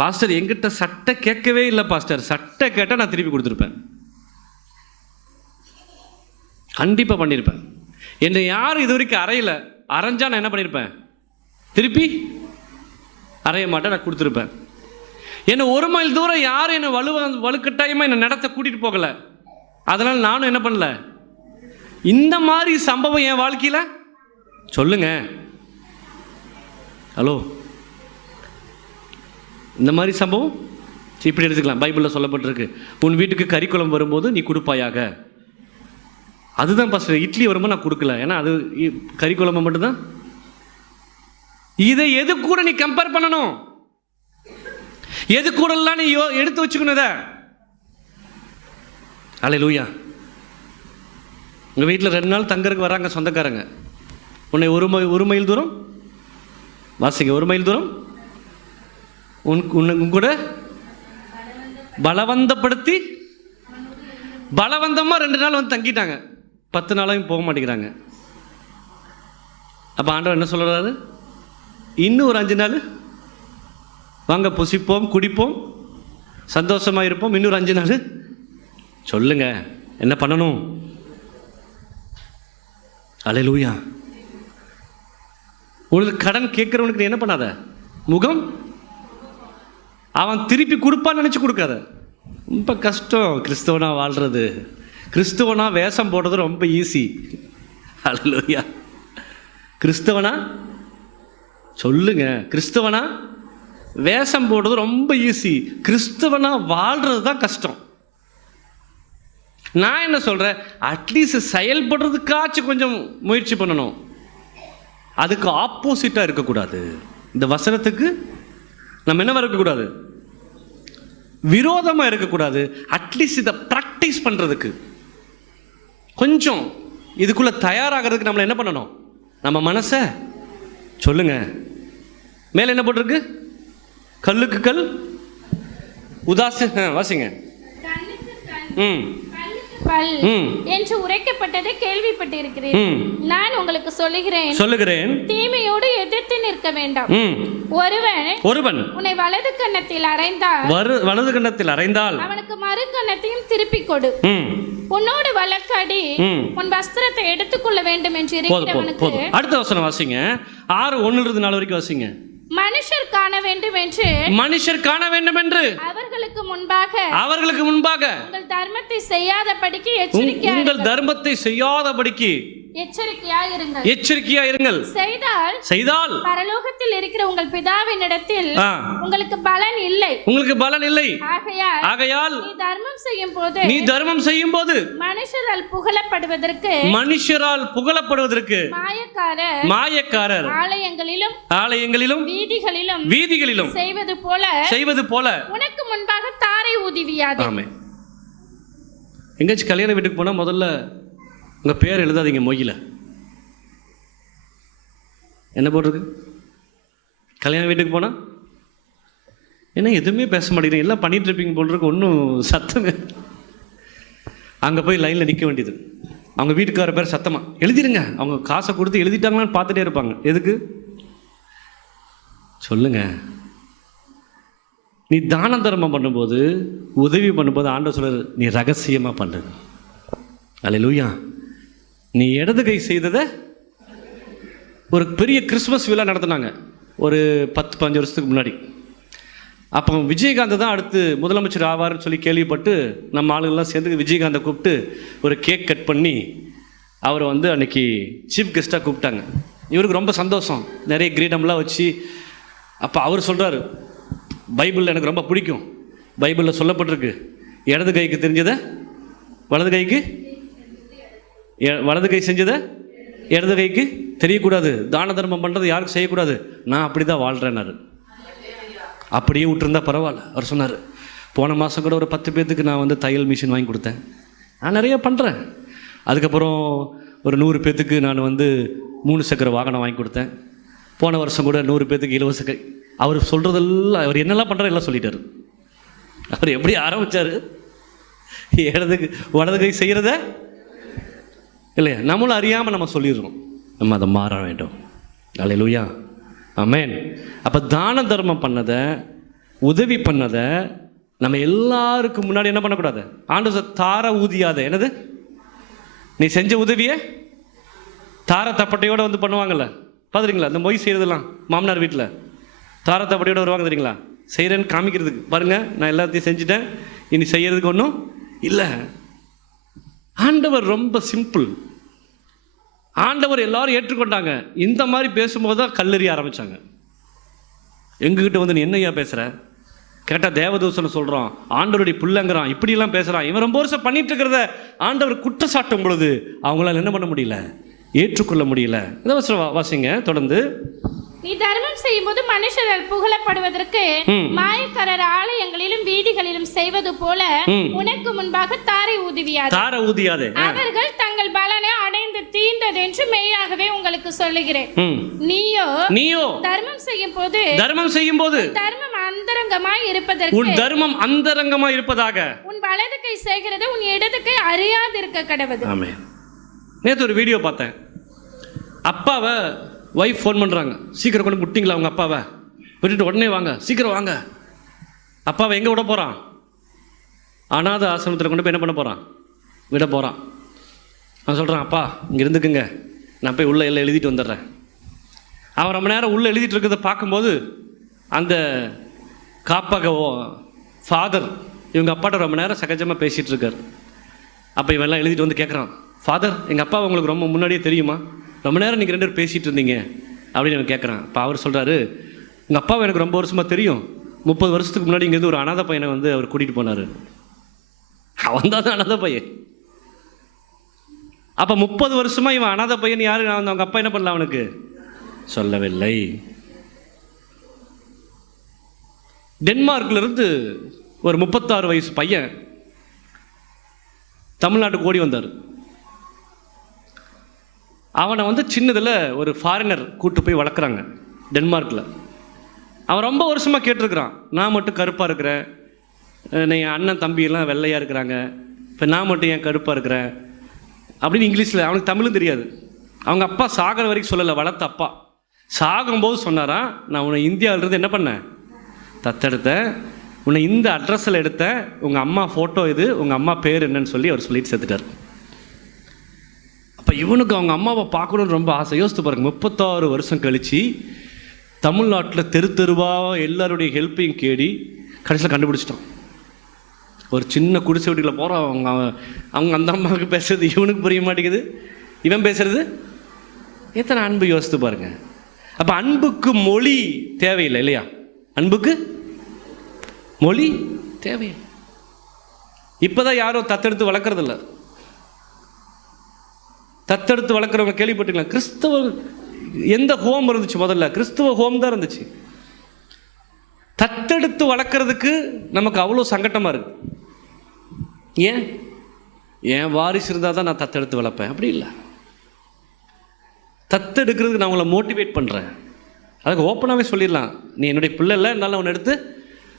பாஸ்டர் என்கிட்ட சட்டை கேட்கவே இல்லை பாஸ்டர், சட்டை கேட்டால் நான் திருப்பி கொடுத்துருப்பேன், கண்டிப்பாக பண்ணியிருப்பேன். என்னை யாரும் இது வரைக்கும் அறையில, அரைஞ்சா நான் என்ன பண்ணியிருப்பேன்? திருப்பி அறைய மாட்டேன், நான் கொடுத்துருப்பேன். என்னை 1 மைல் தூரம் யாரும் என்னை வலுக்கட்டாயமாக என்னை நடத்த கூட்டிகிட்டு போகலை, அதனால் நானும் என்ன பண்ணல. இந்த மாதிரி சம்பவம் என் வாழ்க்கையில் சொல்லுங்க. ஹலோ, இந்த மாதிரி சம்பவம் இப்படி எடுத்துக்கலாம். பைபிளில் சொல்லப்பட்டிருக்கு, உன் வீட்டுக்கு கறிக்குழம்பு வரும்போது நீ கொடுப்பாயாக. அதுதான் ஃபஸ்ட்டு. இட்லி வரும்போது நான் கொடுக்கல, ஏன்னா அது கறிக்குழம்பு மட்டும்தான். இதை எது கூட நீ கம்பேர் பண்ணணும்? எது கூடலாம் நீ எடுத்து வச்சுக்கணும் இதை? அல்லேலூயா. உங்கள் வீட்டில் 2 நாள் தங்கறதுக்கு வராங்க சொந்தக்காரங்க, உன்னை ஒரு மைல் தூரம் வாசிங்க, 1 மைல் தூரம் உன் கூட பலவந்தப்படுத்தி, பலவந்தமாக 2 நாள் வந்து தங்கிட்டாங்க, 10 நாளாகவும் போக மாட்டேங்கிறாங்க. அப்போ ஆண்டவர் என்ன சொல்கிறாரு? இன்னும் ஒரு 5 நாள் வாங்க, புசிப்போம், குடிப்போம், சந்தோஷமாக இருப்போம், இன்னொரு 5 நாள் சொல்லுங்க என்ன பண்ணணும்? அல்லேலூயா. உங்களுக்கு கடன் கேட்குறவனுக்கு நீ என்ன பண்ணாத? முகம், அவன் திருப்பி கொடுப்பான்னு நினச்சி கொடுக்காத. ரொம்ப கஷ்டம் கிறிஸ்தவனா வாழ்கிறது. கிறிஸ்தவனா வேஷம் போடுறது ரொம்ப ஈஸி. அல்லேலூயா. கிறிஸ்தவனா சொல்லுங்க, கிறிஸ்தவனா வேஷம் போடுறது ரொம்ப ஈஸி, கிறிஸ்தவனா வாழ்கிறது தான் கஷ்டம். நான் என்ன சொல்கிறேன், அட்லீஸ்ட் செயல்படுறதுக்காச்சும் கொஞ்சம் முயற்சி பண்ணணும். அதுக்கு ஆப்போசிட்டாக இருக்கக்கூடாது. இந்த வசனத்துக்கு நம்ம என்னவா இருக்கக்கூடாது? விரோதமாக இருக்கக்கூடாது. அட்லீஸ்ட் இதை ப்ராக்டிஸ் பண்ணுறதுக்கு கொஞ்சம் இதுக்குள்ளே தயாராகிறதுக்கு நம்மளை என்ன பண்ணணும்? நம்ம மனசை சொல்லுங்க. மேலே என்ன போட்டிருக்கு? கல்லுக்கு கல் உதாசி வாசிங்க. என்று உரைக்கப்பட்டதை கேள்விப்பட்டிருக்கிறேன். நான் உங்களுக்கு சொல்லுகிறேன், தீமையோடு எதிர்த்து நிற்க வேண்டாம். ஒருவன் உன்னை வலது கன்னத்தில் அறைந்தால் அவனுக்கு மறு கன்னத்தையும் திருப்பிக் கொடு. உன்னோடு வழக்காடி உன் வஸ்திரத்தை எடுத்துக்கொள்ள வேண்டும் என்று இருக்கிறவனுக்கு. அடுத்த வசனம் வாசிங்க. 6:1-4 வரைக்கும் வாசிங்க. மனுஷர் காண வேண்டும் என்று அவர்களுக்கு முன்பாக உங்கள் தர்மத்தை செய்யாதபடிக்கு எச்சரிக்கையாயிருங்கள். செய்தால் பரலோகத்தில் இருக்கிற உங்கள் பிதாவினிடத்தில் உங்களுக்கு பலன் இல்லை. ஆகையால் நீ தர்மம் செய்யும் போது மனுஷரால் புகழப்படுவதற்கு மாயக்காரர் ஆலயங்களிலும் வீதிகளிலும் செய்வது போல உனக்கு முன்பாக தாரை ஊதுவியாதே. ஆமென். எங்கேயாச்சும் கல்யாண வீட்டுக்கு போனால் முதல்ல உங்கள் பேர் எழுதாதீங்க மொய்யில. என்ன போட்டிருக்கு? கல்யாண வீட்டுக்கு போனால் ஏன்னா எதுவுமே பேச மாட்டேங்கிறீங்க, எல்லாம் பண்ணிட்டு இருப்பீங்க போட்டிருக்கு, ஒன்றும் சத்தமே. அங்கே போய் லைனில் நிற்க வேண்டியது. அவங்க வீட்டுக்கார பேர் சத்தமாக எழுதிடுங்க. அவங்க காசை கொடுத்து எழுதிட்டாங்களான்னு பார்த்துட்டே இருப்பாங்க. எதுக்கு சொல்லுங்க? நீ தான தர்மம் பண்ணும்போது, உதவி பண்ணும்போது ஆண்டவர் சொல்றாரு, நீ ரகசியமாக பண்ணு. அல்லேலூயா. நீ இடது கை செய்ததை ஒரு பெரிய கிறிஸ்மஸ் விழா நடத்தினாங்க ஒரு 10-15 வருஷத்துக்கு முன்னாடி. அப்போ விஜயகாந்த் தான் அடுத்து முதலமைச்சர் ஆவார்னு சொல்லி கேள்விப்பட்டு நம்ம ஆளுங்கள்லாம் சேர்ந்து விஜயகாந்தை கூப்பிட்டு ஒரு கேக் கட் பண்ணி அவரை வந்து அன்னைக்கு சீஃப் கெஸ்ட்டாக கூப்பிட்டாங்க. இவருக்கு ரொம்ப சந்தோஷம், நிறைய கிரீடம்லாம் வச்சு. அப்போ அவர் சொல்கிறாரு, பைபிளில் எனக்கு ரொம்ப பிடிக்கும், பைபிளில் சொல்லப்பட்டிருக்கு, இடது கைக்கு தெரிஞ்சதை வலது கை செஞ்சதை இடது கைக்கு தெரியக்கூடாது. தான தர்மம் பண்ணுறது யாருக்கு செய்யக்கூடாது. நான் அப்படி தான் வாழ்கிறேன்னாரு. அப்படியே விட்டுருந்தா பரவாயில்ல. அவர் சொன்னார், போன மாதம் கூட ஒரு 10 பேர்த்துக்கு நான் வந்து தையல் மிஷின் வாங்கி கொடுத்தேன், நான் நிறைய பண்ணுறேன். அதுக்கப்புறம் ஒரு 100 பேர்த்துக்கு நான் வந்து 3 சக்கர வாகனம் வாங்கி கொடுத்தேன். போன வருஷம் கூட 100 பேர்த்துக்கு இலவச கை. அவர் சொல்கிறதெல்லாம், அவர் என்னெல்லாம் பண்ணுறாரு எல்லாம் சொல்லிட்டார். அவர் எப்படி ஆரம்பித்தார்? வலது கை செய்கிறத இல்லையா, நம்மளும் அறியாமல் நம்ம சொல்லிடுறோம். நம்ம அதை மாற வேண்டும். அல்லேலூயா. ஆமென். அப்போ தான தர்மம் பண்ணதை, உதவி பண்ணதை நம்ம எல்லாருக்கும் முன்னாடி என்ன பண்ணக்கூடாது? ஆண்டவர் தார ஊதியாத. என்னது? நீ செஞ்ச உதவியை தார தப்பட்டையோடு வந்து பண்ணுவாங்கள்ல, பார்த்துறீங்களா? இந்த மொய் செய்கிறதெல்லாம் மாமனார் வீட்டில் தார தப்பட்டையோடு வருவாங்க தெரியுங்களா? செய்கிறேன்னு காமிக்கிறதுக்கு. பாருங்கள், நான் எல்லாத்தையும் செஞ்சுட்டேன், இனி செய்கிறதுக்கு ஒன்றும் இல்லை. ஆண்டவர் ரொம்ப சிம்பிள். ஆண்டவர் எல்லாரும் ஏற்றுக்கொண்டாங்க. இந்த மாதிரி பேசும்போது தான் கல்லெறிய ஆரம்பித்தாங்க. எங்ககிட்ட வந்து நீ என்னையா பேசுகிற கேட்டால் தேவதூசனை சொல்கிறான், ஆண்டவருடைய பிள்ளைங்கிறான், இப்படிலாம் பேசுகிறான். இவன் ரொம்ப வருஷம் பண்ணிட்டு இருக்கிறத ஆண்டவர் குற்றச்சாட்டும் பொழுது அவங்களால என்ன பண்ண முடியல, ஏற்றுக்கொள்ள முடியல. இந்த வருஷம் வாசிங்க தொடர்ந்து. நீ தர்மம் செய்யும் போது மனுஷரால் புகழப்படுவதற்கு மாயக்காரர் ஆலயங்களிலும் வீதிகளிலும் செய்வது போல உனக்கு முன்பாக தாரை ஊதுவியாதே. அவர்கள் தங்கள் பலனை அடைந்து தீர்ந்தது என்று மெய்யாகவே உங்களுக்கு சொல்லுகிறேன். நீயோ தர்மம் செய்யும் போது தர்மம் அந்தரங்கமாய் இருப்பதாக உன் வலது கை செய்கிறது உன் இடது கை அறியாதிருக்க கடவுது. ஆமென். நேற்று ஒரு வீடியோ பார்த்தேன். அப்பாவை ஒய்ஃப் ஃபோன் பண்ணுறாங்க, சீக்கிரம் கொண்டு விட்டிங்களா அவங்க அப்பாவை, விட்டுட்டு உடனே வாங்க, சீக்கிரம் வாங்க. அப்பாவை எங்கே விட போகிறான்? அனாதை ஆசிரமத்தில் கொண்டு போய் என்ன பண்ண போகிறான்? விட போகிறான். நான் சொல்கிறேன், அப்பா இங்கே இருந்துக்குங்க, நான் போய் உள்ளே எல்லாம் எழுதிட்டு வந்துடுறேன். அவன் ரொம்ப நேரம் உள்ளே எழுதிட்டு இருக்கிறத பார்க்கும்போது அந்த காப்பக ஃபாதர் இவங்க அப்பாட்ட ரொம்ப நேரம் சகஜமாக பேசிகிட்டு இருக்கார். அப்போ இவன் எல்லாம் எழுதிட்டு வந்து கேட்குறான், ஃபாதர் எங்கள் அப்பா உங்களுக்கு ரொம்ப முன்னாடியே தெரியுமா? ரொம்ப நேரம் நீங்கள் 2 பேரும் பேசிகிட்டு இருந்தீங்க அப்படின்னு எனக்கு கேட்குறான். இப்போ அவர் சொல்கிறாரு, உங்கள் அப்பாவை எனக்கு ரொம்ப வருஷமாக தெரியும், 30 வருஷத்துக்கு முன்னாடி இங்கேருந்து ஒரு அனாதை பையனை வந்து அவர் கூட்டிகிட்டு போனார். அவன் தான் அனாதை பையன். அப்போ 30 வருஷமாக இவன் அனாதை பையன் யாரு அவங்க அப்பா என்ன பண்ணல அவனுக்கு சொல்லவில்லை. டென்மார்க்லேருந்து ஒரு 36 வயசு பையன் தமிழ்நாட்டுக்கு ஓடி வந்தார். அவனை வந்து சின்னதில் ஒரு ஃபாரினர் கூட்டு போய் வளர்க்குறாங்க டென்மார்க்கில். அவன் ரொம்ப வருஷமாக கேட்டிருக்கிறான், நான் மட்டும் கருப்பாக இருக்கிறேன், என் அண்ணன் தம்பியெல்லாம் வெள்ளையாக இருக்கிறாங்க, இப்போ நான் மட்டும் ஏன் கருப்பாக இருக்கிறேன் அப்படின்னு இங்கிலீஷில், அவனுக்கு தமிழும் தெரியாது. அவங்க அப்பா சாகிற வரைக்கும் சொல்லலை, வளர்த்த அப்பா சாகும்போது சொன்னாராம், நான் உன்னை இந்தியாவிலிருந்து என்ன பண்ணேன், தத்தெடுத்தேன், உன்னை இந்த அட்ரஸில் எடுத்தேன், உங்கள் அம்மா ஃபோட்டோ இது, உங்கள் அம்மா பேர் என்னன்னு சொல்லி அவர் சொல்லிட்டு செத்துட்டார். அப்போ இவனுக்கு அவங்க அம்மாவை பார்க்கணுன்னு ரொம்ப ஆசை. யோசித்து பாருங்க, 36 வருஷம் கழித்து தமிழ்நாட்டில் தெரு தெருவாக எல்லாருடைய ஹெல்ப்பையும் கேடி கடைசியில் கண்டுபிடிச்சிட்டான். ஒரு சின்ன குடிசை வீட்டுக்குள்ள போகிறோம், அவங்க அந்த அம்மாவுக்கு பேசுறது இவனுக்கு புரிய மாட்டேங்குது, இவன் பேசுறது எத்தனை அன்பு. யோசித்து பாருங்க. அப்போ அன்புக்கு மொழி தேவையில்லை இல்லையா? அன்புக்கு மொழி தேவையில்லை. இப்போதான் யாரும் தத்தெடுத்து வளர்க்குறதில்ல. தத்தெடுத்து வளர்க்குறவங்க கேள்விப்பட்டீங்களா? கிறிஸ்தவ எந்த ஹோம் இருந்துச்சு முதல்ல? கிறிஸ்துவ ஹோம் தான் இருந்துச்சு. தத்தெடுத்து வளர்க்குறதுக்கு நமக்கு அவ்வளோ சங்கட்டமாக இருக்கு. ஏன்? என் வாரிசு இருந்தால் தான் நான் தத்தெடுத்து வளர்ப்பேன், அப்படி இல்லை. தத்தெடுக்கிறதுக்கு நான் உங்களை மோட்டிவேட் பண்ணுறேன். அதுக்கு ஓப்பனாகவே சொல்லிடலாம், நீ என்னுடைய பிள்ளை இல்லை, என்னால் உன்னை எடுத்து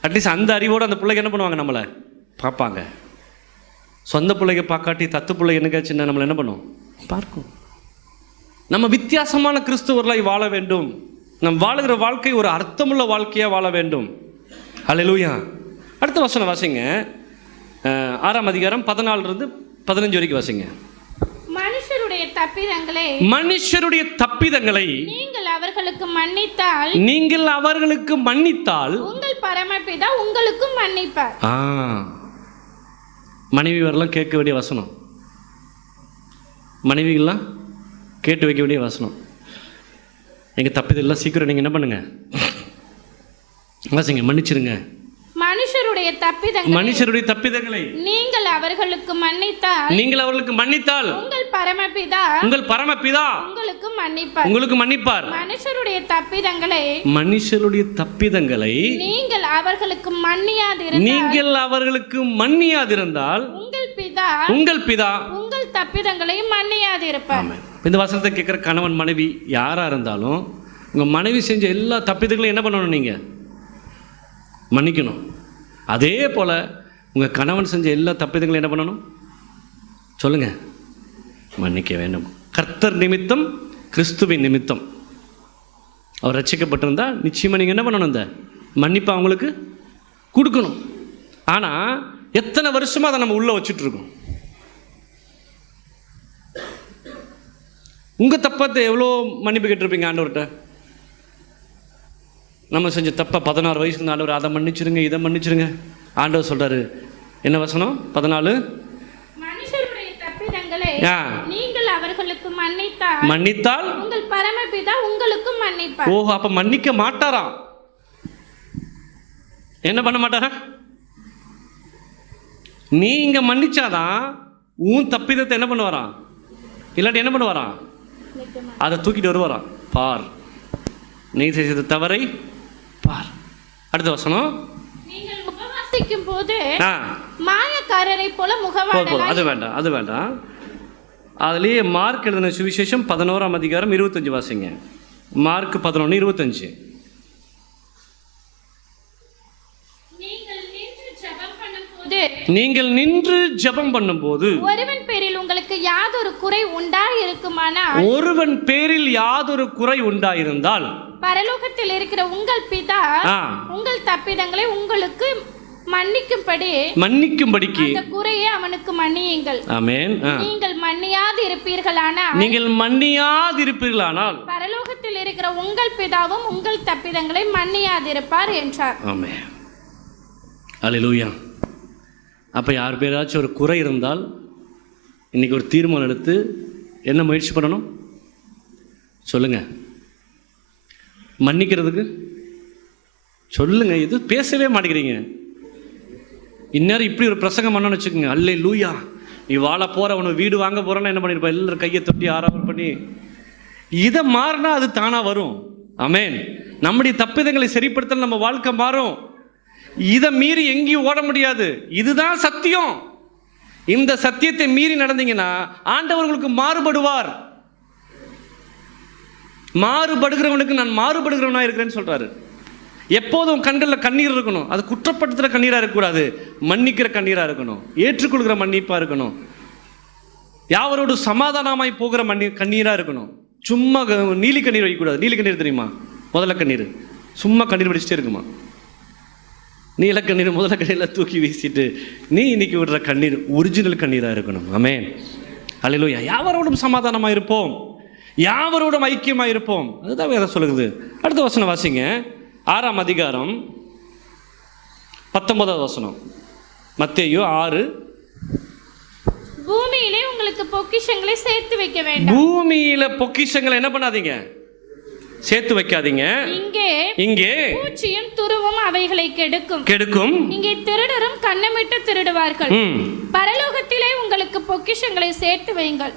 அட்லீஸ்ட் அந்த அறிவோடு அந்த பிள்ளைக்கு என்ன பண்ணுவாங்க, நம்மளை பார்ப்பாங்க. சொந்த பிள்ளைங்க பார்க்காட்டி தத்து பிள்ளை என்னக்காச்சுன்னா நம்மளை என்ன பண்ணும், பார்க்கும். நம்ம வித்தியாசமான கிறிஸ்துவர்களாய் வாழ வேண்டும். நம் வாழுகிற வாழ்க்கை ஒரு அர்த்தமுள்ள வாழ்க்கையாக வாழ வேண்டும். ஹல்லேலூயா. அடுத்த வசனம் வாசிங்க, 6ஆம் அதிகாரம் 14-15 வரைக்கும் வாசிங்க. மனுஷருடைய தப்பிதங்களை நீங்கள் அவர்களுக்கு மன்னித்தால் உங்கள் பரமபிதா உங்களுக்கும் மன்னிப்பார். மனைவி வரலாம் கேட்க வேண்டிய வசனம், மனைவிகள்லாம் கேட்டு வைக்க வேண்டிய வசனம். எங்கள் தப்பிதெல்லாம் சீக்கிரம் நீங்கள் என்ன பண்ணுங்க, வாசிங்க, மன்னிச்சிருங்க. மனுஷருடைய தப்பிதங்களை நீங்கள் அவர்களுக்கு மன்னித்தால் உங்கள் பரமபிதா உங்களுக்கு மன்னிப்பார். மனுஷருடைய தப்பிதங்களை நீங்கள் அவர்களுக்கு மன்னியாதிருந்தால் உங்கள் பிதா உங்கள் தப்பிதங்களை மன்னியாதிருப்பார். இந்த வசனத்தை கேட்குற கணவன் மனைவி யாராக இருந்தாலும் உங்கள் மனைவி செஞ்ச எல்லா தப்பிதங்களையும் என்ன பண்ணணும், நீங்கள் மன்னிக்கணும். அதே போல் உங்கள் கணவன் செஞ்ச எல்லா தப்பிதங்களையும் என்ன பண்ணணும் சொல்லுங்கள், மன்னிக்க வேண்டும். கர்த்தர் நிமித்தம், கிறிஸ்துவின் நிமித்தம் அவர் ரட்சிக்கப்பட்டிருந்தால் நிச்சயமாக நீங்கள் என்ன பண்ணணும், இந்த மன்னிப்பை அவங்களுக்கு கொடுக்கணும். ஆனால் எத்தனை வருஷமாக அதை நம்ம உள்ளே வச்சுட்ருக்கோம். உங்கள் தப்பத்தை எவ்வளோ மன்னிப்பு கேட்டிருப்பீங்க ஆண்டவர்கிட்ட. நம்ம செஞ்ச தப்பை 16 வயசுல இருந்து ஆண்டவர் அதை மன்னிச்சிருங்க, இதை மன்னிச்சிருங்க. ஆண்டவர் சொல்கிறாரு, என்ன வசனம் 14, மனுஷருடைய தப்பிதங்களை நீங்கள் அவர்களுக்கு மன்னித்தால் உங்கள் பரமபிதா உங்களுக்கு மன்னிப்பார். ஓஹோ, அப்போ மன்னிக்க மாட்டாராம். என்ன பண்ண மாட்டாரா? நீங்க மன்னிச்சாதான் உன் தப்பிதத்தை என்ன பண்ணுவாராம், இல்லாட்டி என்ன பண்ணுவாராம், அதை தூக்கிட்டு வருவாராம். பார், நீ செய்த தவறை பார். அடுத்த வசனம், நீங்கள் உபவாசிக்கும் போது மாயக்காரரை போல முகவாடலாய். அது வேண்டாம். அதுலேயே மார்க் எழுதின சுவிசேஷம் 11ஆம் அதிகாரம் 25 வாசிங்க. மார்க் 11:25. நீங்கள் நின்று ஜெபம் பண்ணும்போது ஒருவன் பேரில் உங்களுக்கு யாதொரு குறை உண்டாயிருந்தால் பரலோகத்தில் இருக்கிற உங்கள் பிதா உங்கள் தப்பிதங்களை உங்களுக்கு மன்னிக்கும்படிக்கு அந்த குறையை அவனுக்கு மன்னியுங்கள். ஆமென். நீங்கள் மன்னியாதிருப்பீர்களானால் பரலோகத்தில் இருக்கிற உங்கள் பிதாவும் உங்கள் தப்பிதங்களை மன்னியாதிருப்பார் என்றார். ஆமென். அல்லேலூயா. அப்போ யார் பேராச்சும் ஒரு குறை இருந்தால் இன்றைக்கி ஒரு தீர்மானம் எடுத்து என்ன முயற்சி பண்ணணும் சொல்லுங்கள், மன்னிக்கிறதுக்கு சொல்லுங்கள். இது பேசவே மாட்டேங்கிறீங்க. இந்நேரம் இப்படி ஒரு பிரசங்கம் பண்ணணும்னு வச்சுக்கோங்க, அல்லேலூயா, நீ வாழ போகிற உனக்கு வீடு வாங்க போகிறேன்னா என்ன பண்ணியிருப்பா, எல்லாரும் கையை தொட்டி ஆராதனை பண்ணி. இதை மாறினா அது தானாக வரும். ஆமென். நம்முடைய தப்பிதங்களை சரிப்படுத்த நம்ம வாழ்க்கை மாறும். இதை மீறி எங்கேயும் ஓட முடியாது. இதுதான் சத்தியம். இந்த சத்தியத்தை மீறி நடந்தீங்கன்னா ஆண்டவர்களுக்கு மாறுபடுவார். மாறுபடுகிறவனுக்கு நான் மாறுபடுகிறவனா இருக்கிறேன்னு சொல்றாரு. எப்போதும் கண்களில் கண்ணீர் இருக்கணும். அது குற்றப்படுத்துகிற கண்ணீராக இருக்கக்கூடாது, மன்னிக்கிற கண்ணீராக இருக்கணும், ஏற்றுக்கொள்கிற மன்னிப்பாக இருக்கணும், யாவரோடு சமாதானமாய் போகிற கண்ணீராக இருக்கணும். சும்மா நீலி கண்ணீர் வைக்கக்கூடாது. நீலி கண்ணீர் தெரியுமா? முதல்ல கண்ணீர் சும்மா கண்ணீர் வடிச்சிட்டே இருக்குமா? நீல கண்ணீர் முதல்ல கண்ணீரில் தூக்கி வீசிட்டு நீ இன்னைக்கு விடுற கண்ணீர் ஒரிஜினல் கண்ணீராக இருக்கணும். ஆமென், அல்லேலூயா. யாவரோடும் சமாதானமாக இருப்போம், யாவரோடும் ஐக்கியமாக இருப்போம். அதுதான் வேற சொல்லுது. அடுத்த வசனம் வாசிங்க, 6ஆம் அதிகாரம் 19வது வசனம். மத்தேயு 6. பூமியிலே உங்களுக்கு பொக்கிஷங்களை சேர்த்து வைக்க வேண்டாம். பூமியில பொக்கிஷங்களை என்ன பண்ணாதீங்க? சேர்த்து வைக்காதீங்க. இங்கே பூச்சியும் துருவும் அவைகளை கெடுக்கும். இங்கே திருடரும் கண்ணமிட்டு திருடுவார்கள். பரலோகத்திலே உங்களுக்கு பொக்கிஷங்களை சேர்த்து வைங்கள்.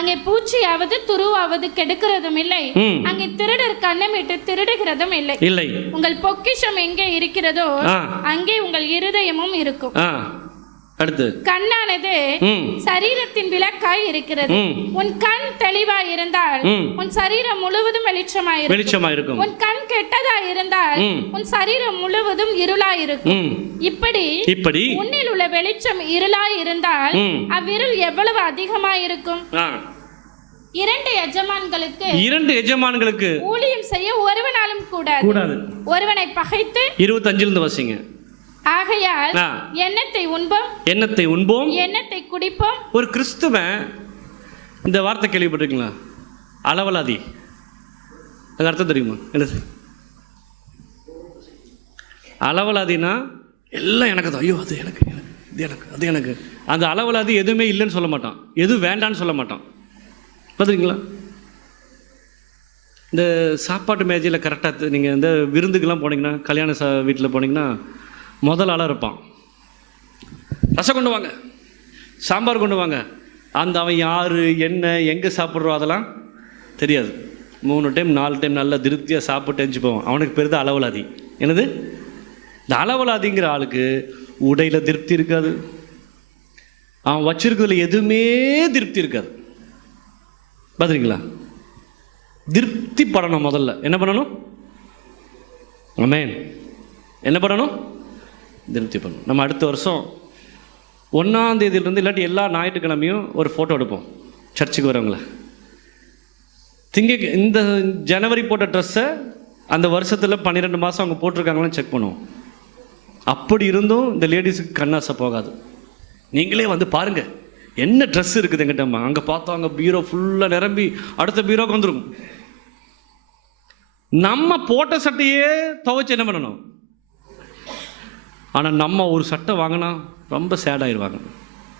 அங்கே பூச்சியாவது துருவாவது கெடுக்கிறதும் இல்லை, அங்கே திருடர் கண்ணமிட்டு திருடுகிறதும் இல்லை. உங்கள் பொக்கிஷம் எங்கே இருக்கிறதோ அங்கே உங்கள் இருதயமும் இருக்கும். அடுத்து, கண்ணானது சரீரத்தின் விளக்காய் இருக்கிறது. உன் கண் தெளிவாய் இருந்தால் உன் சரீரம் முழுவதும் வெளிச்சமாயிருக்கும். உன் கண் கெட்டதாய் இருந்தால் உன் சரீரம் முழுவதும் இருளாயிருக்கும். இப்படி உன்னில் உள்ள வெளிச்சம் இருளாய் இருந்தால் அவ்விருள் எவ்வளவு அதிகமாயிருக்கும். 2 எஜமான்களுக்கு ஊழியம் செய்ய ஒருவனாலும் கூடாது. ஒருவனை பகைத்து 25 வசிங்க. ஆகையால் எண்ணத்தை உண்போம் எண்ணத்தை குடிப்போம். ஒரு கிறிஸ்துவன் இந்த வார்த்தை கேள்விப்பட்டிருக்கீங்களா? அளவலாதி. அது அர்த்தம் தெரியுமா? என்னது அளவலாதினா? எல்லாம் எனக்கு தான், ஐயோ அது எனக்கு, இது எனக்கு, அது எனக்கு. அந்த அளவலாதி எதுவுமே இல்லைன்னு சொல்ல மாட்டான், எதுவும் வேண்டான்னு சொல்ல மாட்டான். பார்த்துருக்கீங்களா? இந்த சாப்பாட்டு மேஜையில் கரெக்டாக நீங்கள் இந்த விருந்துக்கெல்லாம் போனீங்கன்னா, கல்யாண வீட்டில் போனீங்கன்னா முதல் ஆளாக இருப்பான். ரசம் கொண்டு வாங்க, சாம்பார் கொண்டு வாங்க. அவன் யார், என்ன, எங்கே சாப்பிட்றோம் அதெல்லாம் தெரியாது. 3 டைம் 4 டைம் நல்லா திருப்தியாக சாப்பிட்டு எஞ்சி போவான். அவனுக்கு பேர் தான் அளவலாதி. என்னது? இந்த அளவலாதிங்கிற ஆளுக்கு உடையில் திருப்தி இருக்காது, அவன் வச்சிருக்கிறதுல எதுவுமே திருப்தி இருக்காது. பார்த்துருக்கீங்களா? திருப்தி படணும். முதல்ல என்ன பண்ணணும்? ஆமென். என்ன பண்ணணும்? திருப்தி பண்ணணும். நம்ம அடுத்த வருஷம் 1ஆம் தேதியிலிருந்து இல்லாட்டி எல்லா ஞாயிற்றுக்கிழமையும் ஒரு ஃபோட்டோ எடுப்போம் சர்ச்சுக்கு வரவங்கள. இந்த ஜனவரி போட்ட ட்ரெஸ்ஸை அந்த வருஷத்தில் 12 மாதம் அவங்க போட்டிருக்காங்களான்னு செக் பண்ணுவோம். அப்படி இருந்தும் இந்த லேடிஸுக்கு கண்ணாசை போகாது. நீங்களே வந்து பாருங்கள் என்ன ட்ரெஸ் இருக்குது எங்கிட்டம்மா. அங்கே பார்த்தா அங்கே பீரோ ஃபுல்லாக நிரம்பி அடுத்த பீரோக்கு வந்துடும். நம்ம போட்ட சட்டையே துவைச்சு என்ன பண்ணணும்? ஆனால் நம்ம ஒரு சட்டை வாங்கினா ரொம்ப சேட் ஆகிடுவாங்க.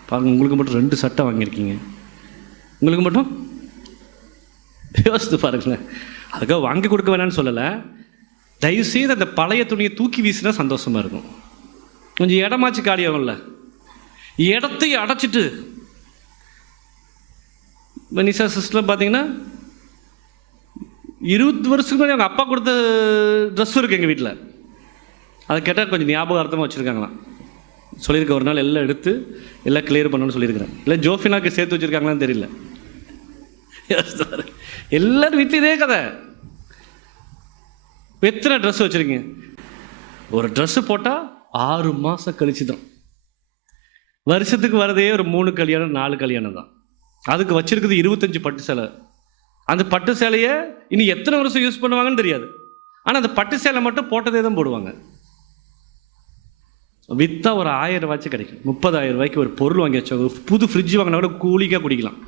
பாருங்கள், உங்களுக்கு மட்டும் 2 சட்டை வாங்கியிருக்கீங்க, உங்களுக்கு மட்டும் யோசித்து பாருங்களேன். அதுக்காக வாங்கி கொடுக்க வேணான்னு சொல்லலை. தயவுசெய்து அந்த பழைய துணியை தூக்கி வீசினா சந்தோஷமாக இருக்கும். கொஞ்சம் இடமாச்சு காலியாகும்ல. இடத்தையும் அடைச்சிட்டு நிசா சிஸ்டர் பார்த்தீங்கன்னா 20 வருஷத்துக்கு முன்னாடி அவங்க அப்பா கொடுத்த ட்ரெஸ்ஸும் இருக்குது எங்கள் வீட்டில். அதை கேட்டால் கொஞ்சம் ஞாபகார்த்தமாக வச்சுருக்காங்களாம். சொல்லியிருக்க ஒரு நாள் எல்லாம் எடுத்து எல்லாம் கிளியர் பண்ணணும்னு சொல்லியிருக்கிறேன். இல்லை ஜோஃபினாக்கு சேர்த்து வச்சுருக்காங்களான்னு தெரியல. எல்லாரும் வீட்லேயும் இதே கதை. எத்தனை ட்ரெஸ் வச்சுருக்கீங்க? ஒரு ட்ரெஸ்ஸு போட்டால் 6 மாதம் கழிச்சு தான். வருஷத்துக்கு வரதே ஒரு 3 கல்யாணம் 4 கல்யாணம் தான். அதுக்கு வச்சுருக்குது 25 பட்டு சேலை. அந்த பட்டு சேலையை இனி எத்தனை வருஷம் யூஸ் பண்ணுவாங்கன்னு தெரியாது. ஆனால் அந்த பட்டு சேலை மட்டும் போட்டதே தான் போடுவாங்க. விற்றா ஒரு 1000 ரூபாய்க்கு கிடைக்கும். 30,000 ரூபாய்க்கு ஒரு பொருள் வாங்கி வச்சோம். புது ஃப்ரிட்ஜ் வாங்கினா கூட கூலிக்காக குடிக்கலாம்.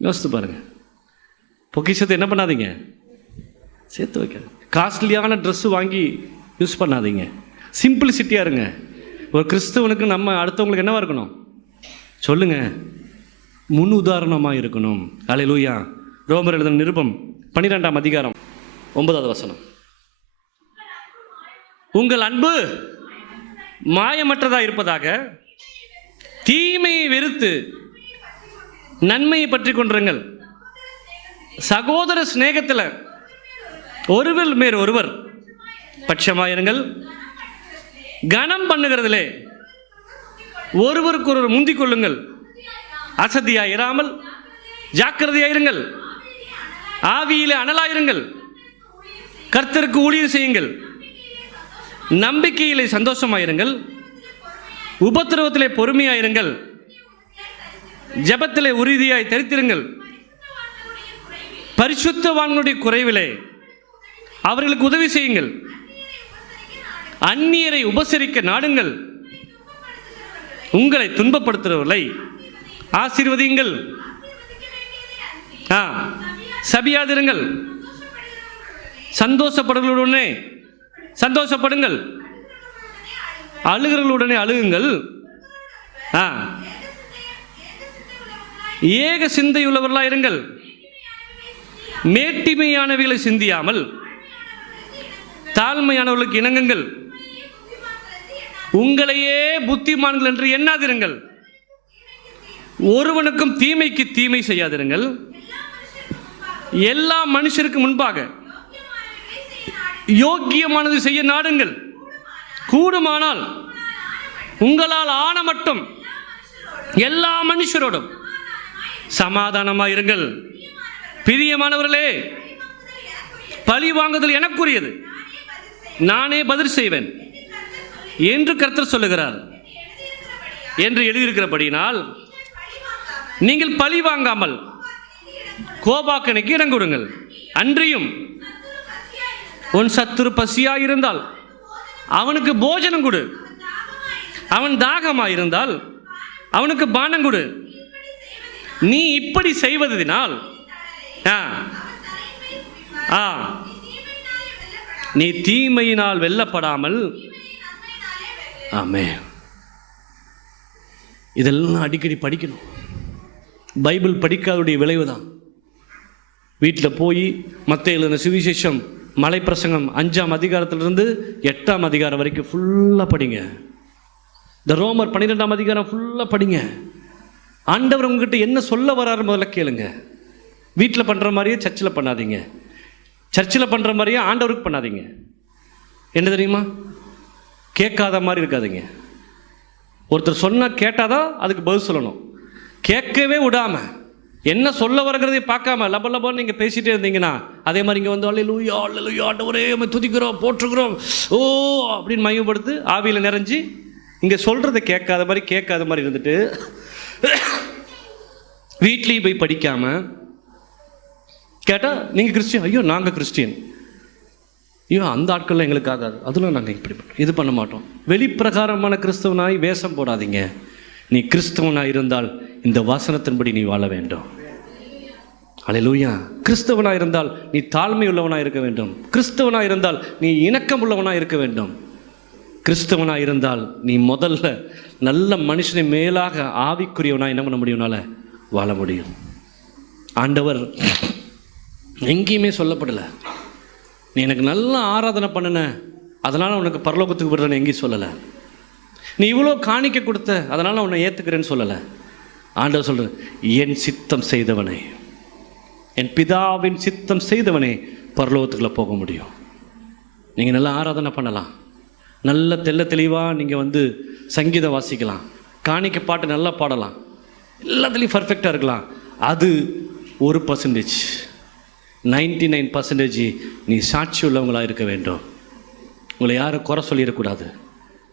யோசித்து பாருங்கள். பொக்கிஷத்தை என்ன பண்ணாதீங்க? சேர்த்து வைக்காது. காஸ்ட்லியான ட்ரெஸ்ஸு வாங்கி யூஸ் பண்ணாதீங்க. சிம்பிளிசிட்டியாக இருங்க. ஒரு கிறிஸ்தவனுக்கு நம்ம அடுத்தவங்களுக்கு என்னவா இருக்கணும் சொல்லுங்கள்? முன் உதாரணமாக இருக்கணும். அல்லேலூயா. ரோமர் எழுதின நிருபம் 12ஆம் அதிகாரம் 9வது வசனம். உங்கள் அன்பு மாயமற்றதாக இருப்பதாக, தீமையை வெறுத்து நன்மையை பற்றி கொண்டிருங்கள். சகோதர சிநேகத்தில் ஒருவர் மேல் ஒருவர் பட்சமாயிருங்கள். கனம் பண்ணுகிறதிலே ஒருவருக்கு ஒருவர் முந்திக் கொள்ளுங்கள். அசதியாயிராமல் ஜாக்கிரதையாயிருங்கள். ஆவியிலே அனலாயிருங்கள். கர்த்தருக்கு ஊழியம் செய்யுங்கள், நம்பிக்கையிலே சந்தோஷமாயிருங்கள், உபத்திரவத்திலே பொறுமையாயிருங்கள், ஜெபத்திலே உறுதியாய் தரித்திருங்கள், பரிசுத்தவான்களுடைய குறைவிலே அவர்களுக்கு உதவி செய்யுங்கள், அந்நியரை உபசரிக்க நாடுங்கள், உங்களை துன்பப்படுத்துகிறவர்களை ஆசீர்வதியுங்கள், சபியாதிருங்கள், சந்தோஷப்படுங்களுடனே சந்தோஷப்படுங்கள், அழுகிறவர்களுடனே அழுகுங்கள், ஏக சிந்தையுள்ளவர்களாக இருங்கள், மேட்டிமையானவைகளை சிந்தியாமல் தாழ்மையானவர்களுக்கு இணங்குங்கள், உங்களையே புத்திமான்கள் என்று எண்ணாதிருங்கள், ஒருவனுக்கும் தீமைக்கு தீமை செய்யாதிருங்கள், எல்லா மனுஷருக்கு முன்பாக யோக்கியமானது செய்ய நாடுங்கள், கூடுமானால் உங்களால் ஆன மட்டும் எல்லா மனுஷரோடும் சமாதானமாயிருங்கள். பிரியமானவர்களே, பழி வாங்குதல் எனக்குரியது, நானே பதில் செய்வேன் என்று கர்த்தர் சொல்லுகிறார் என்று எழுதியிருக்கிறபடியினால் நீங்கள் பழி வாங்காமல் கோபாக்கனைக்கு இடம் கொடுங்கள். அன்றியும் உன் சத்துரு பசியாயிருந்தால் அவனுக்கு போஜனம் கொடு, அவன் தாகமாயிருந்தால் அவனுக்கு பானம் கொடு. நீ இப்படி செய்வதனால் நீ தீமையினால் வெல்லப்படாமல். ஆமென். இதெல்லாம் அடிக்கடி படிக்கணும். பைபிள் படிக்காதுடைய விளைவு தான். வீட்டில் போய் மத்தேயு எழுதின சுவிசேஷம் மலை பிரசங்கம் 5ஆம் அதிகாரத்திலிருந்து 8ஆம் அதிகாரம் வரைக்கும் ஃபுல்லாக படிங்க. இந்த ரோமர் 12ஆம் அதிகாரம் ஃபுல்லாக படிங்க. ஆண்டவர் உங்ககிட்ட என்ன சொல்ல வராரு முதல்ல கேளுங்க. வீட்டில் பண்ணுற மாதிரியே சர்ச்சில் பண்ணாதீங்க, சர்ச்சில் பண்ணுற மாதிரியே ஆண்டவருக்கு பண்ணாதீங்க. என்ன தெரியுமா? கேட்காத மாதிரி இருக்காதீங்க. ஒருத்தர் சொன்னால் கேட்டாதான் அதுக்கு பதில் சொல்லணும். கேட்கவே விடாமல் என்ன சொல்ல வரங்கிறதை பார்க்காம லப லபன்னு நீங்கள் பேசிகிட்டே இருந்தீங்கன்னா அதே மாதிரி இங்கே வந்து அல்லேலூயா அல்லேலூயா ஆண்டவரே துதிக்கிறோம் போற்றுகிறோம் ஓ அப்படின்னு மையப்படுத்து ஆவியில் நிறைஞ்சி இங்கே சொல்கிறத கேட்காத மாதிரி இருந்துட்டு வீட்லேயும் போய் படிக்காமல் கேட்டால் நீங்கள் கிறிஸ்டியன், ஐயோ நாங்கள் கிறிஸ்டியன், ஐயோ அந்த ஆட்கள்லாம் எங்களுக்கு ஆகாது, அதெல்லாம் நாங்கள் இப்படி இது பண்ண மாட்டோம். வெளிப்பிரகாரமான கிறிஸ்தவனாய் வேஷம் போடாதீங்க. நீ கிறிஸ்தவனாக இருந்தால் இந்த வசனத்தின்படி நீ வாழ வேண்டும். அல்லேலூயா. கிறிஸ்தவனாக இருந்தால் நீ தாழ்மை உள்ளவனாக இருக்க வேண்டும். கிறிஸ்தவனாக இருந்தால் நீ இணக்கம் உள்ளவனாக இருக்க வேண்டும். கிறிஸ்தவனாக இருந்தால் நீ முதல்ல நல்ல மனுஷனை மேலாக ஆவிக்குரியவனாக என்ன பண்ண முடியும்னால வாழ முடியும். ஆண்டவர் எங்கேயுமே சொல்லப்படலை நீ எனக்கு நல்ல ஆராதனை பண்ணின அதனால் உனக்கு பரலோகத்துக்கு விடுறேன்னு எங்கேயும் சொல்லலை. நீ இவ்வளோ காணிக்க கொடுத்த அதனால் உன்னை ஏற்றுக்கிறேன்னு சொல்லலை. ஆண்டவர் சொல்கிற என் சித்தம் செய்தவனே, என் பிதாவின் சித்தம் செய்தவனே பரலோகத்துக்குள்ளே போக முடியும். நீங்கள் நல்லா ஆராதனை பண்ணலாம், நல்ல தெள்ள தெளிவாக நீங்கள் வந்து சங்கீதம் வாசிக்கலாம், காணிக்க பாட்டு நல்லா பாடலாம், எல்லாத்துலேயும் பர்ஃபெக்டாக இருக்கலாம். அது 1%. 99% நீ சாட்சி உள்ளவங்களாக இருக்க வேண்டும். உங்களை யாரும் குறை சொல்லிடக்கூடாது.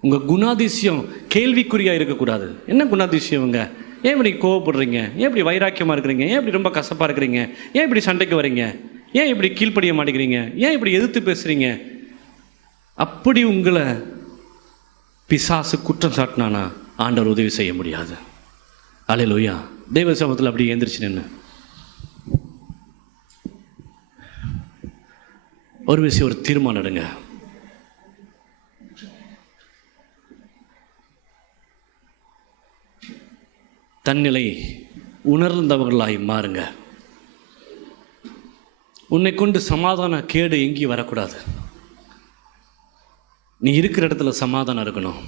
உங்கள் குணாதிசயம் கேள்விக்குறியாக இருக்கக்கூடாது. என்ன குணாதிசயம்ங்க? ஏன் இப்படி கோவப்படுறீங்க? ஏன் இப்படி வைராக்கியமாக இருக்கிறீங்க? ஏன் இப்படி ரொம்ப கசப்பாக இருக்கிறீங்க? ஏன் இப்படி சண்டைக்கு வரீங்க? ஏன் இப்படி கீழ்ப்படிய மாட்டேங்கிறீங்க? ஏன் இப்படி எதிர்த்து பேசுகிறீங்க? அப்படி உங்களை பிசாசு குற்றம் சாட்டினானா ஆண்டவர் உதவி செய்ய முடியாது. அல்லேலூயா. தெய்வ சமூகத்தில் அப்படி எந்திரிச்சு நின்று ஒரு விஷயம், ஒரு தீர்மானம் எடுங்க. தன்னிலை உணர்ந்தவர்களாய் மாறுங்க. உன்னை கொண்டு சமாதான கேடு எங்கேயும் வரக்கூடாது. நீ இருக்கிற இடத்துல சமாதானம் இருக்கணும்,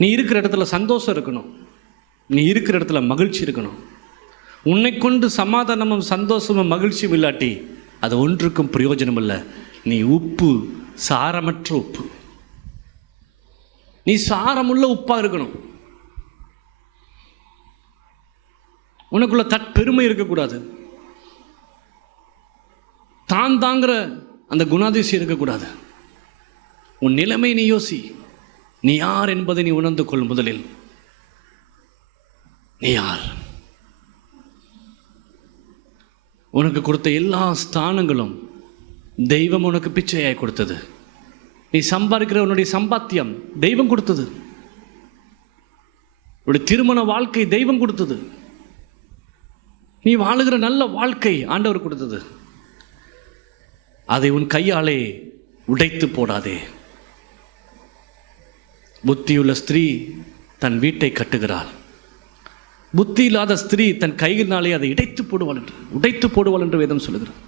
நீ இருக்கிற இடத்துல சந்தோஷம் இருக்கணும், நீ இருக்கிற இடத்துல மகிழ்ச்சி இருக்கணும். உன்னை கொண்டு சமாதானமும் சந்தோஷமும் மகிழ்ச்சியும் இல்லாட்டி அது ஒன்றுக்கும் பிரயோஜனம் இல்லை. நீ உப்பு, சாரமற்ற உப்பு. நீ சாரமுள்ள உப்பாக இருக்கணும். உனக்குள்ள பெருமை இருக்கக்கூடாது. தான் தாங்கிற அந்த குணாதிசயம் இருக்கக்கூடாது. உன் நிலைமை நீ யோசி. நீ யார் என்பதை நீ உணர்ந்து கொள். முதலில் நீ யார்? உனக்கு கொடுத்த எல்லா ஸ்தானங்களும் தெய்வம் உனக்கு பிச்சையாய் கொடுத்தது. நீ சம்பாதிக்கிற உன்னுடைய சம்பாத்தியம் தெய்வம் கொடுத்தது. உன்னுடைய திருமண வாழ்க்கை தெய்வம் கொடுத்தது. நீ வாழுகிற நல்ல வாழ்க்கை ஆண்டவர் கொடுத்தது. அதை உன் கையாலே உடைத்து போடாதே. புத்தியுள்ள ஸ்திரீ தன் வீட்டை கட்டுகிறாள். புத்தி இல்லாத ஸ்திரீ தன் கையினாலே அதை உடைத்து போடுவாள் என்று வேதம் சொல்லுகிறது.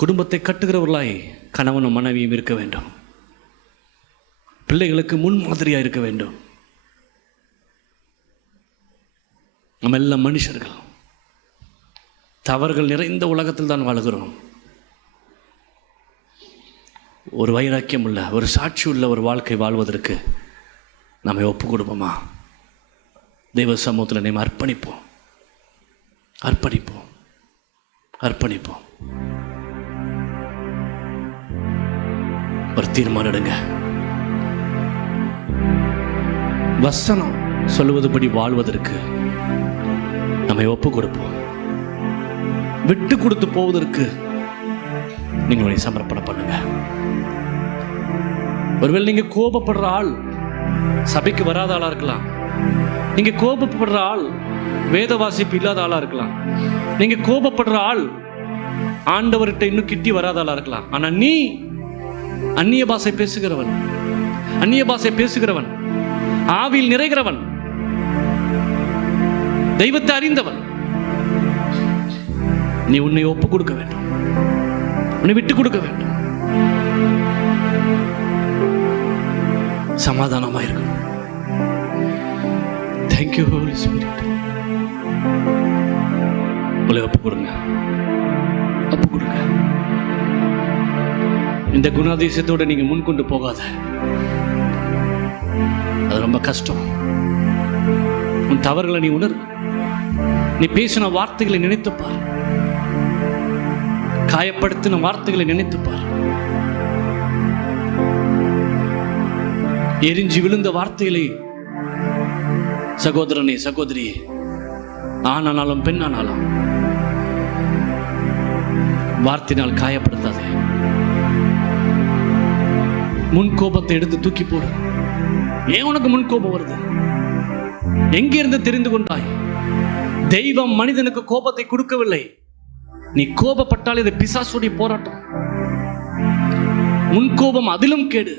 குடும்பத்தை கட்டுகிறவர்களாய் கணவனும் மனைவியும் இருக்க வேண்டும். பிள்ளைகளுக்கு முன்மாதிரியாக இருக்க வேண்டும். நம்ம எல்லாம் மனுஷர்கள், தவறுகள் நிறைந்த உலகத்தில் தான் வாழுகிறோம். ஒரு வைராக்கியம் உள்ள, ஒரு சாட்சி உள்ள ஒரு வாழ்க்கை வாழ்வதற்கு நம்மை ஒப்பு கொடுப்போமா? தெய்வ சமூகத்தில் நம்ம அர்ப்பணிப்போம். ஒரு தீர்மானம் எடுங்க. வசனம் சொல்லுவதுபடி வாழ்வதற்கு நம்மை ஒப்பு கொடுப்போம். விட்டு கொடுத்து போவதற்கு நீங்களுடைய சமர்ப்பணம் பண்ணுங்க. ஒருவேளை நீங்க கோபப்படுற ஆள் சபைக்கு வராத ஆளா இருக்கலாம். நீங்க கோபப்படுற ஆள் வேத வாசிப்பு இல்லாத ஆளா இருக்கலாம். நீங்க கோபப்படுற ஆள் ஆண்டவர்கிட்ட இன்னும் கிட்டி வராத ஆளா இருக்கலாம். ஆனா நீ அந்நிய பாஷை பேசுகிறவன், ஆவியில் நிறைகிறவன், தெய்வத்தை அறிந்தவன். நீ உன்னை ஒப்பு கொடுக்க வேண்டும், உன்னை விட்டு கொடுக்க வேண்டும். சமாதானமா இருக்கணும். Thank you Holy Spirit. உங்களை ஒப்பு கொடுங்க. இந்த குணாதிசயத்தோட நீங்க முன்கொண்டு போகாத. அது ரொம்ப கஷ்டம். உன் தவறுகளை நீ உணர். நீ பேசின வார்த்தைகளை நினைத்துப்பார். காயப்படுத்தின வார்த்தைகளை நினைத்துப்பார். எரிஞ்சு விழுந்த வார்த்தைகளை, சகோதரனே சகோதரியே, ஆனானாலும் பெண்ணானாலும் வார்த்தையினால் காயப்படுத்தாதே. முன்கோபத்தை எடுத்து தூக்கி போடு. ஏன் உனக்கு முன்கோபம் வருது? எங்கிருந்து தெரிந்து கொண்டாய்? தெய்வம் மனிதனுக்கு கோபத்தை கொடுக்கவில்லை. நீ கோபப்பட்டால் இது பிசாசுடைய போராட்டம். முன்கோபம் அதிலும் கேடு.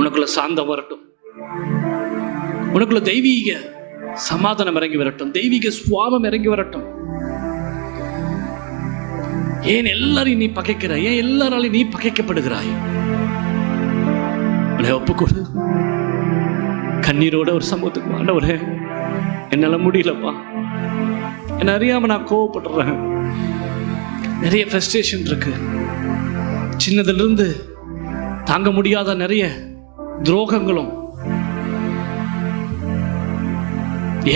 உனக்குள்ள சாந்தம் வரட்டும். உனக்குள்ள தெய்வீக சமாதானம் இறங்கி வரட்டும். தெய்வீக சுவாபம் இறங்கி வரட்டும். ஏன் எல்லாரையும் நீ பகைக்கிறாய்? ஏன் எல்லாராலையும் நீ பகைக்கப்படுகிறாய்? ஒப்புக்கொடு. கண்ணீரோட ஒரு சமூகத்துக்கு, ஆண்டவரே என்னால முடியலப்பா, என்ன அறியாம நான் கோவப்படுறேன். நிறைய ஃப்ரஸ்ட்ரேஷன் இருக்கு. சின்னதுல இருந்து தாங்க முடியாத நிறைய துரோகங்களும்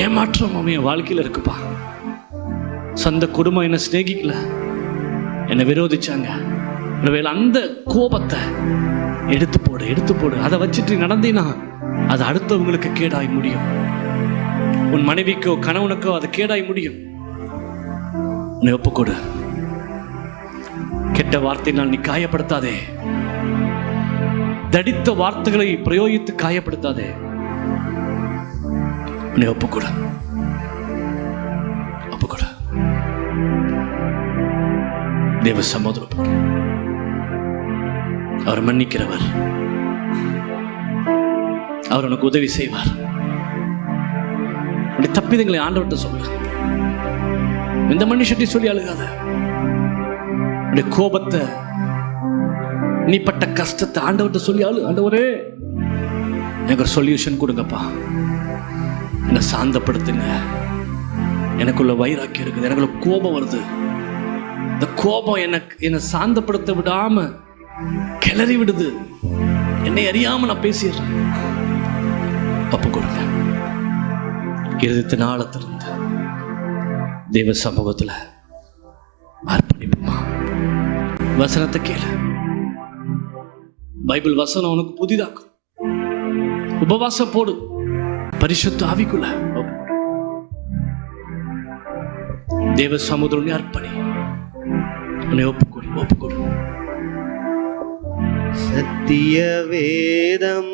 ஏமாற்றம் என் வாழ்க்கையில் இருக்குப்பா. சொந்த குடும்பம் என்ன சிநேகிக்கல, என்னை விரோதிச்சாங்க. ஒருவேளை அந்த கோபத்தை எடுத்து போடு. அதை வச்சுட்டு நடந்தீன்னா அது அடுத்தவங்களுக்கு கேடாய் முடியும். உன் மனைவிக்கோ கணவனுக்கோ அது கேடாய் முடியும். உன்னை ஒப்புக்கொடு. கெட்ட வார்த்தையினால் நீ காயப்படுத்தாதே. தடித்த வார்த்தைகளை பிரயோகித்து காயப்படுத்தாதே. உன்னை ஒப்புக்கொடு. தேவ சமோதரம். அவர் மன்னிக்கிறவர். அவர் உனக்கு உதவி செய்வார். தப்பிதங்களை ஆண்டவர்கிட்ட சொல்லு. இந்த மனுஷத்தை சொல்லி அழுகாத. கோபத்தை, நீ பட்ட கஷ்டத்தை ஆண்டவர்கிட்ட சொல்லி அழு. ஆண்டவரே எனக்கு ஒரு சொல்யூஷன் கொடுங்கப்பா, என்னை சாந்தப்படுத்துங்க. எனக்குள்ள வைராக்கியம் இருக்குது, எனக்குள்ள கோபம் வருது. இந்த கோபம் என்னை சாந்தப்படுத்த விடாம கிளறி விடுது. என்னை அறியாம நான் பேசிடுறேன். ஒப்பு கொடுங்க. இருதயத்தின் ஆழத்திலிருந்து தேவ சமூகத்தில் அர்ப்பணிப்போமா. வசனத்தை கேளு. பைபிள் வசனம் உனக்கு புதிதாக்கும். உபவாசம் போடு. பரிசுத்த ஆவிக்குள்ள தேவ சமுதிரம் அர்ப்பணி. உன்னை ஒப்புக்கொடு. சத்திய வேதம்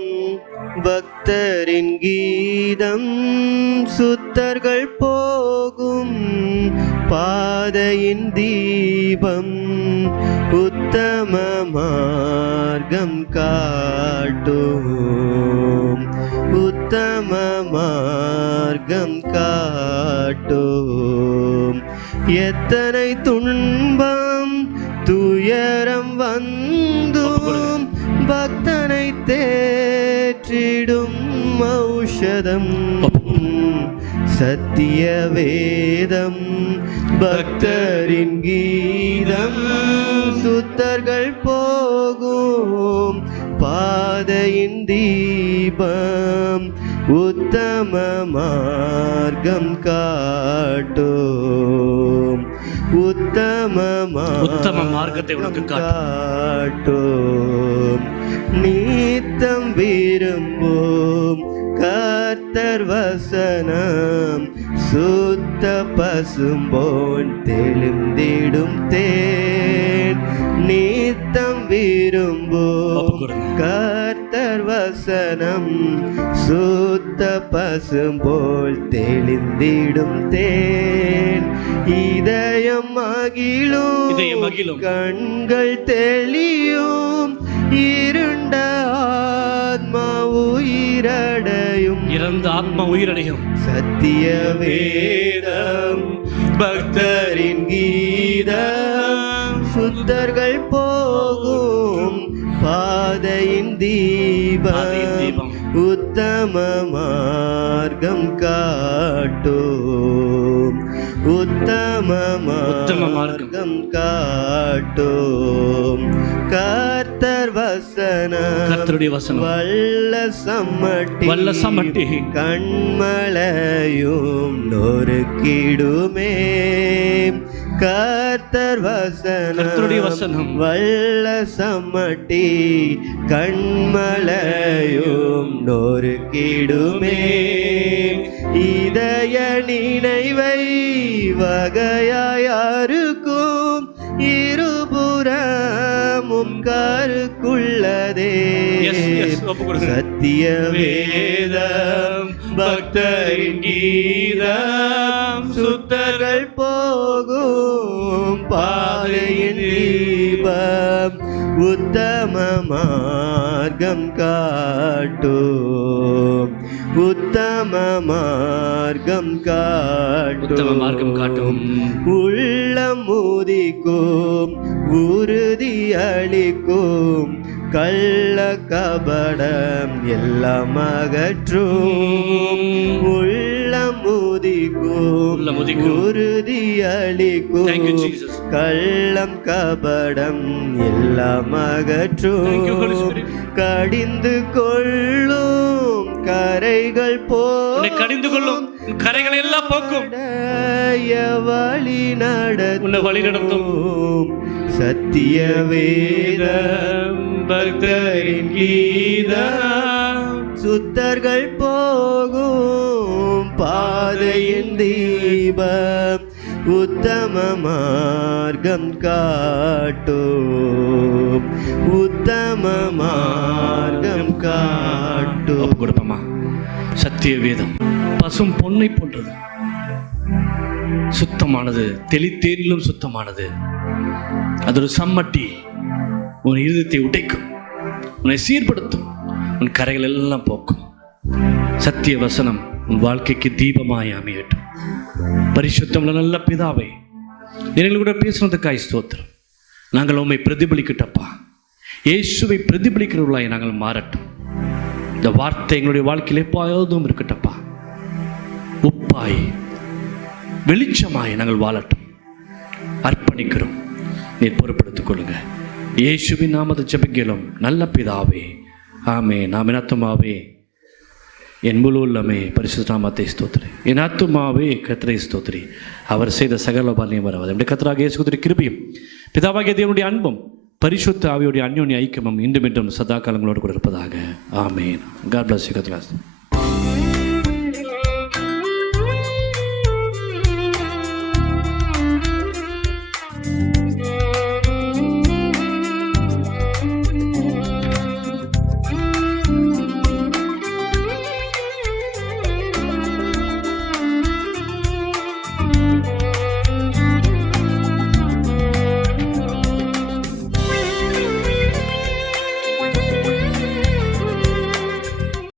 பக்தரின் கீதம், சுத்தர்கள் போகும் பாதையின் தீபம், உத்தம மார்க்கம் காட்டும், உத்தம மார்க்கம் காட்டும். எத்தனை துன்பம் துயரம் வந்தும் பக்தனை தேற்றிடும் ஔஷதம். சத்திய வேதம் பக்தரின் கீதம், சுத்தர்கள் போகும் பாதையின் தீபம், உத்தம மார்க்கம் காட்டும், உத்தம மார்க்கத்தை உனக்கு காட்டும். நீத்தம் விரும்பும் கர்த்தர் வசனம், சுத்த பசும்போன் தெளிந்திடும் தேன். நீத்தம் விரும்பும் கர்த்தர் வசனம், சுத்த பசும்போல் தெளிந்திடும் தேன். இதயம் மகிழும் கண்கள் தெளியும், இருண்ட ஆத்மா உயிரடையும், இறந்த ஆத்மா உயிரடையும். சத்திய வேதம் பக்தரின் கீதம், சுத்தர்கள் போகும் பாதையின் தீபம், உத்தம மார்க்கம் காட்டும், உத்தம மார்க்கம் காட்டும். கர்த்தர் வசனம், கர்த்தருடைய வசனம் வல்ல சம்மட்டி கண்மலையும் நொறுக்கிடுமே. கர்த்தர் வசனம் வல்ல சம்மட்டி கண்மலையும் நொறுக்கிடுமே. இதய நினைவை வகையாருக்கும், இருபுறமும் கருக்குள்ளதே. சத்திய வேதம் பக்தரின் கீதம், சுத்தர்கள் போகும் பாதையின் தீபம், உத்தம மார்க்கம் காட்டும், உத்தம மார்க்கம் காட்டும். உள்ளம் உதிக்கும் உறுதி அளிக்கும், கள்ள கபடம் எல்லாம் அகற்றும். உள்ளம் உதிக்கும் உறுதி அளிக்கும், கள்ளம் கபடம் எல்லாம் அகற்றும். கடிந்து கொள்ளும் கரைகள் கடிந்து கொள்ளும் கரைகளை எல்லாம் போக்கும், வழி நடத்தும். சத்திய வேதம் பக்தரின் கீதம், சுத்தர்கள் போகும் பாதையின் தீபம், உத்தம மார்க்கம் காட்டும், உத்தம மார்க்கம் காட்டும். கொடுப்பமா. சத்திய வேதம் பசும் பொன்னை போன்றது, சுத்தமானது, தெளித்தேனிலும் சுத்தமானது. அது ஒரு சம்மட்டி, உன் இருதயத்தை உடைக்கும், உன்னை சீர்படுத்தும், உன் கரைகள் எல்லாம் போக்கும். சத்திய வசனம் உன் வாழ்க்கைக்கு தீபமாய் அமையட்டும். பரிசுத்தமுள்ள நல்ல பிதாவை, நீங்கள் கூட பேசுனதுக்காய் ஸ்தோத்திரம். நாங்கள் உண்மை பிரதிபலிக்கட்டப்பா, இயேசுவை பிரதிபலிக்கிறவர்களாய் நாங்கள் மாறட்டும். இந்த வார்த்தை எங்களுடைய வாழ்க்கையில் எப்போதும் இருக்கட்டப்பா. உப்பாய் வெளிச்சமாய் நாங்கள் வாழட்டும். அர்ப்பணிக்கிறோம், நீர் பொறுப்படுத்திக் கொள்ளுங்க. இயேசுவின் நாமத்தை ஜெபிக்கிறோம் நல்ல பிதாவே, ஆமென். ஆமென். ஆத்துமாவே என் முழு உள்ளமே பரிசுத்த நாமத்தை ஸ்தோத்திரி. என் ஆத்துமாவே கர்த்தரை ஸ்தோத்திரி. அவர் செய்த சகல உபகாரங்களையும் மறவாதே. நம்முடைய கர்த்தராகிய இயேசு கிறிஸ்துவின் கிருபையும் பிதாவாகிய தேவனுடைய அன்பும் பரிசுத்த ஆவியுடைய அந்யோன்ய ஐக்கியமும் இன்றும் என்றும் சதா காலங்களோடு கூட இருப்பதாக. ஆமென். God bless you.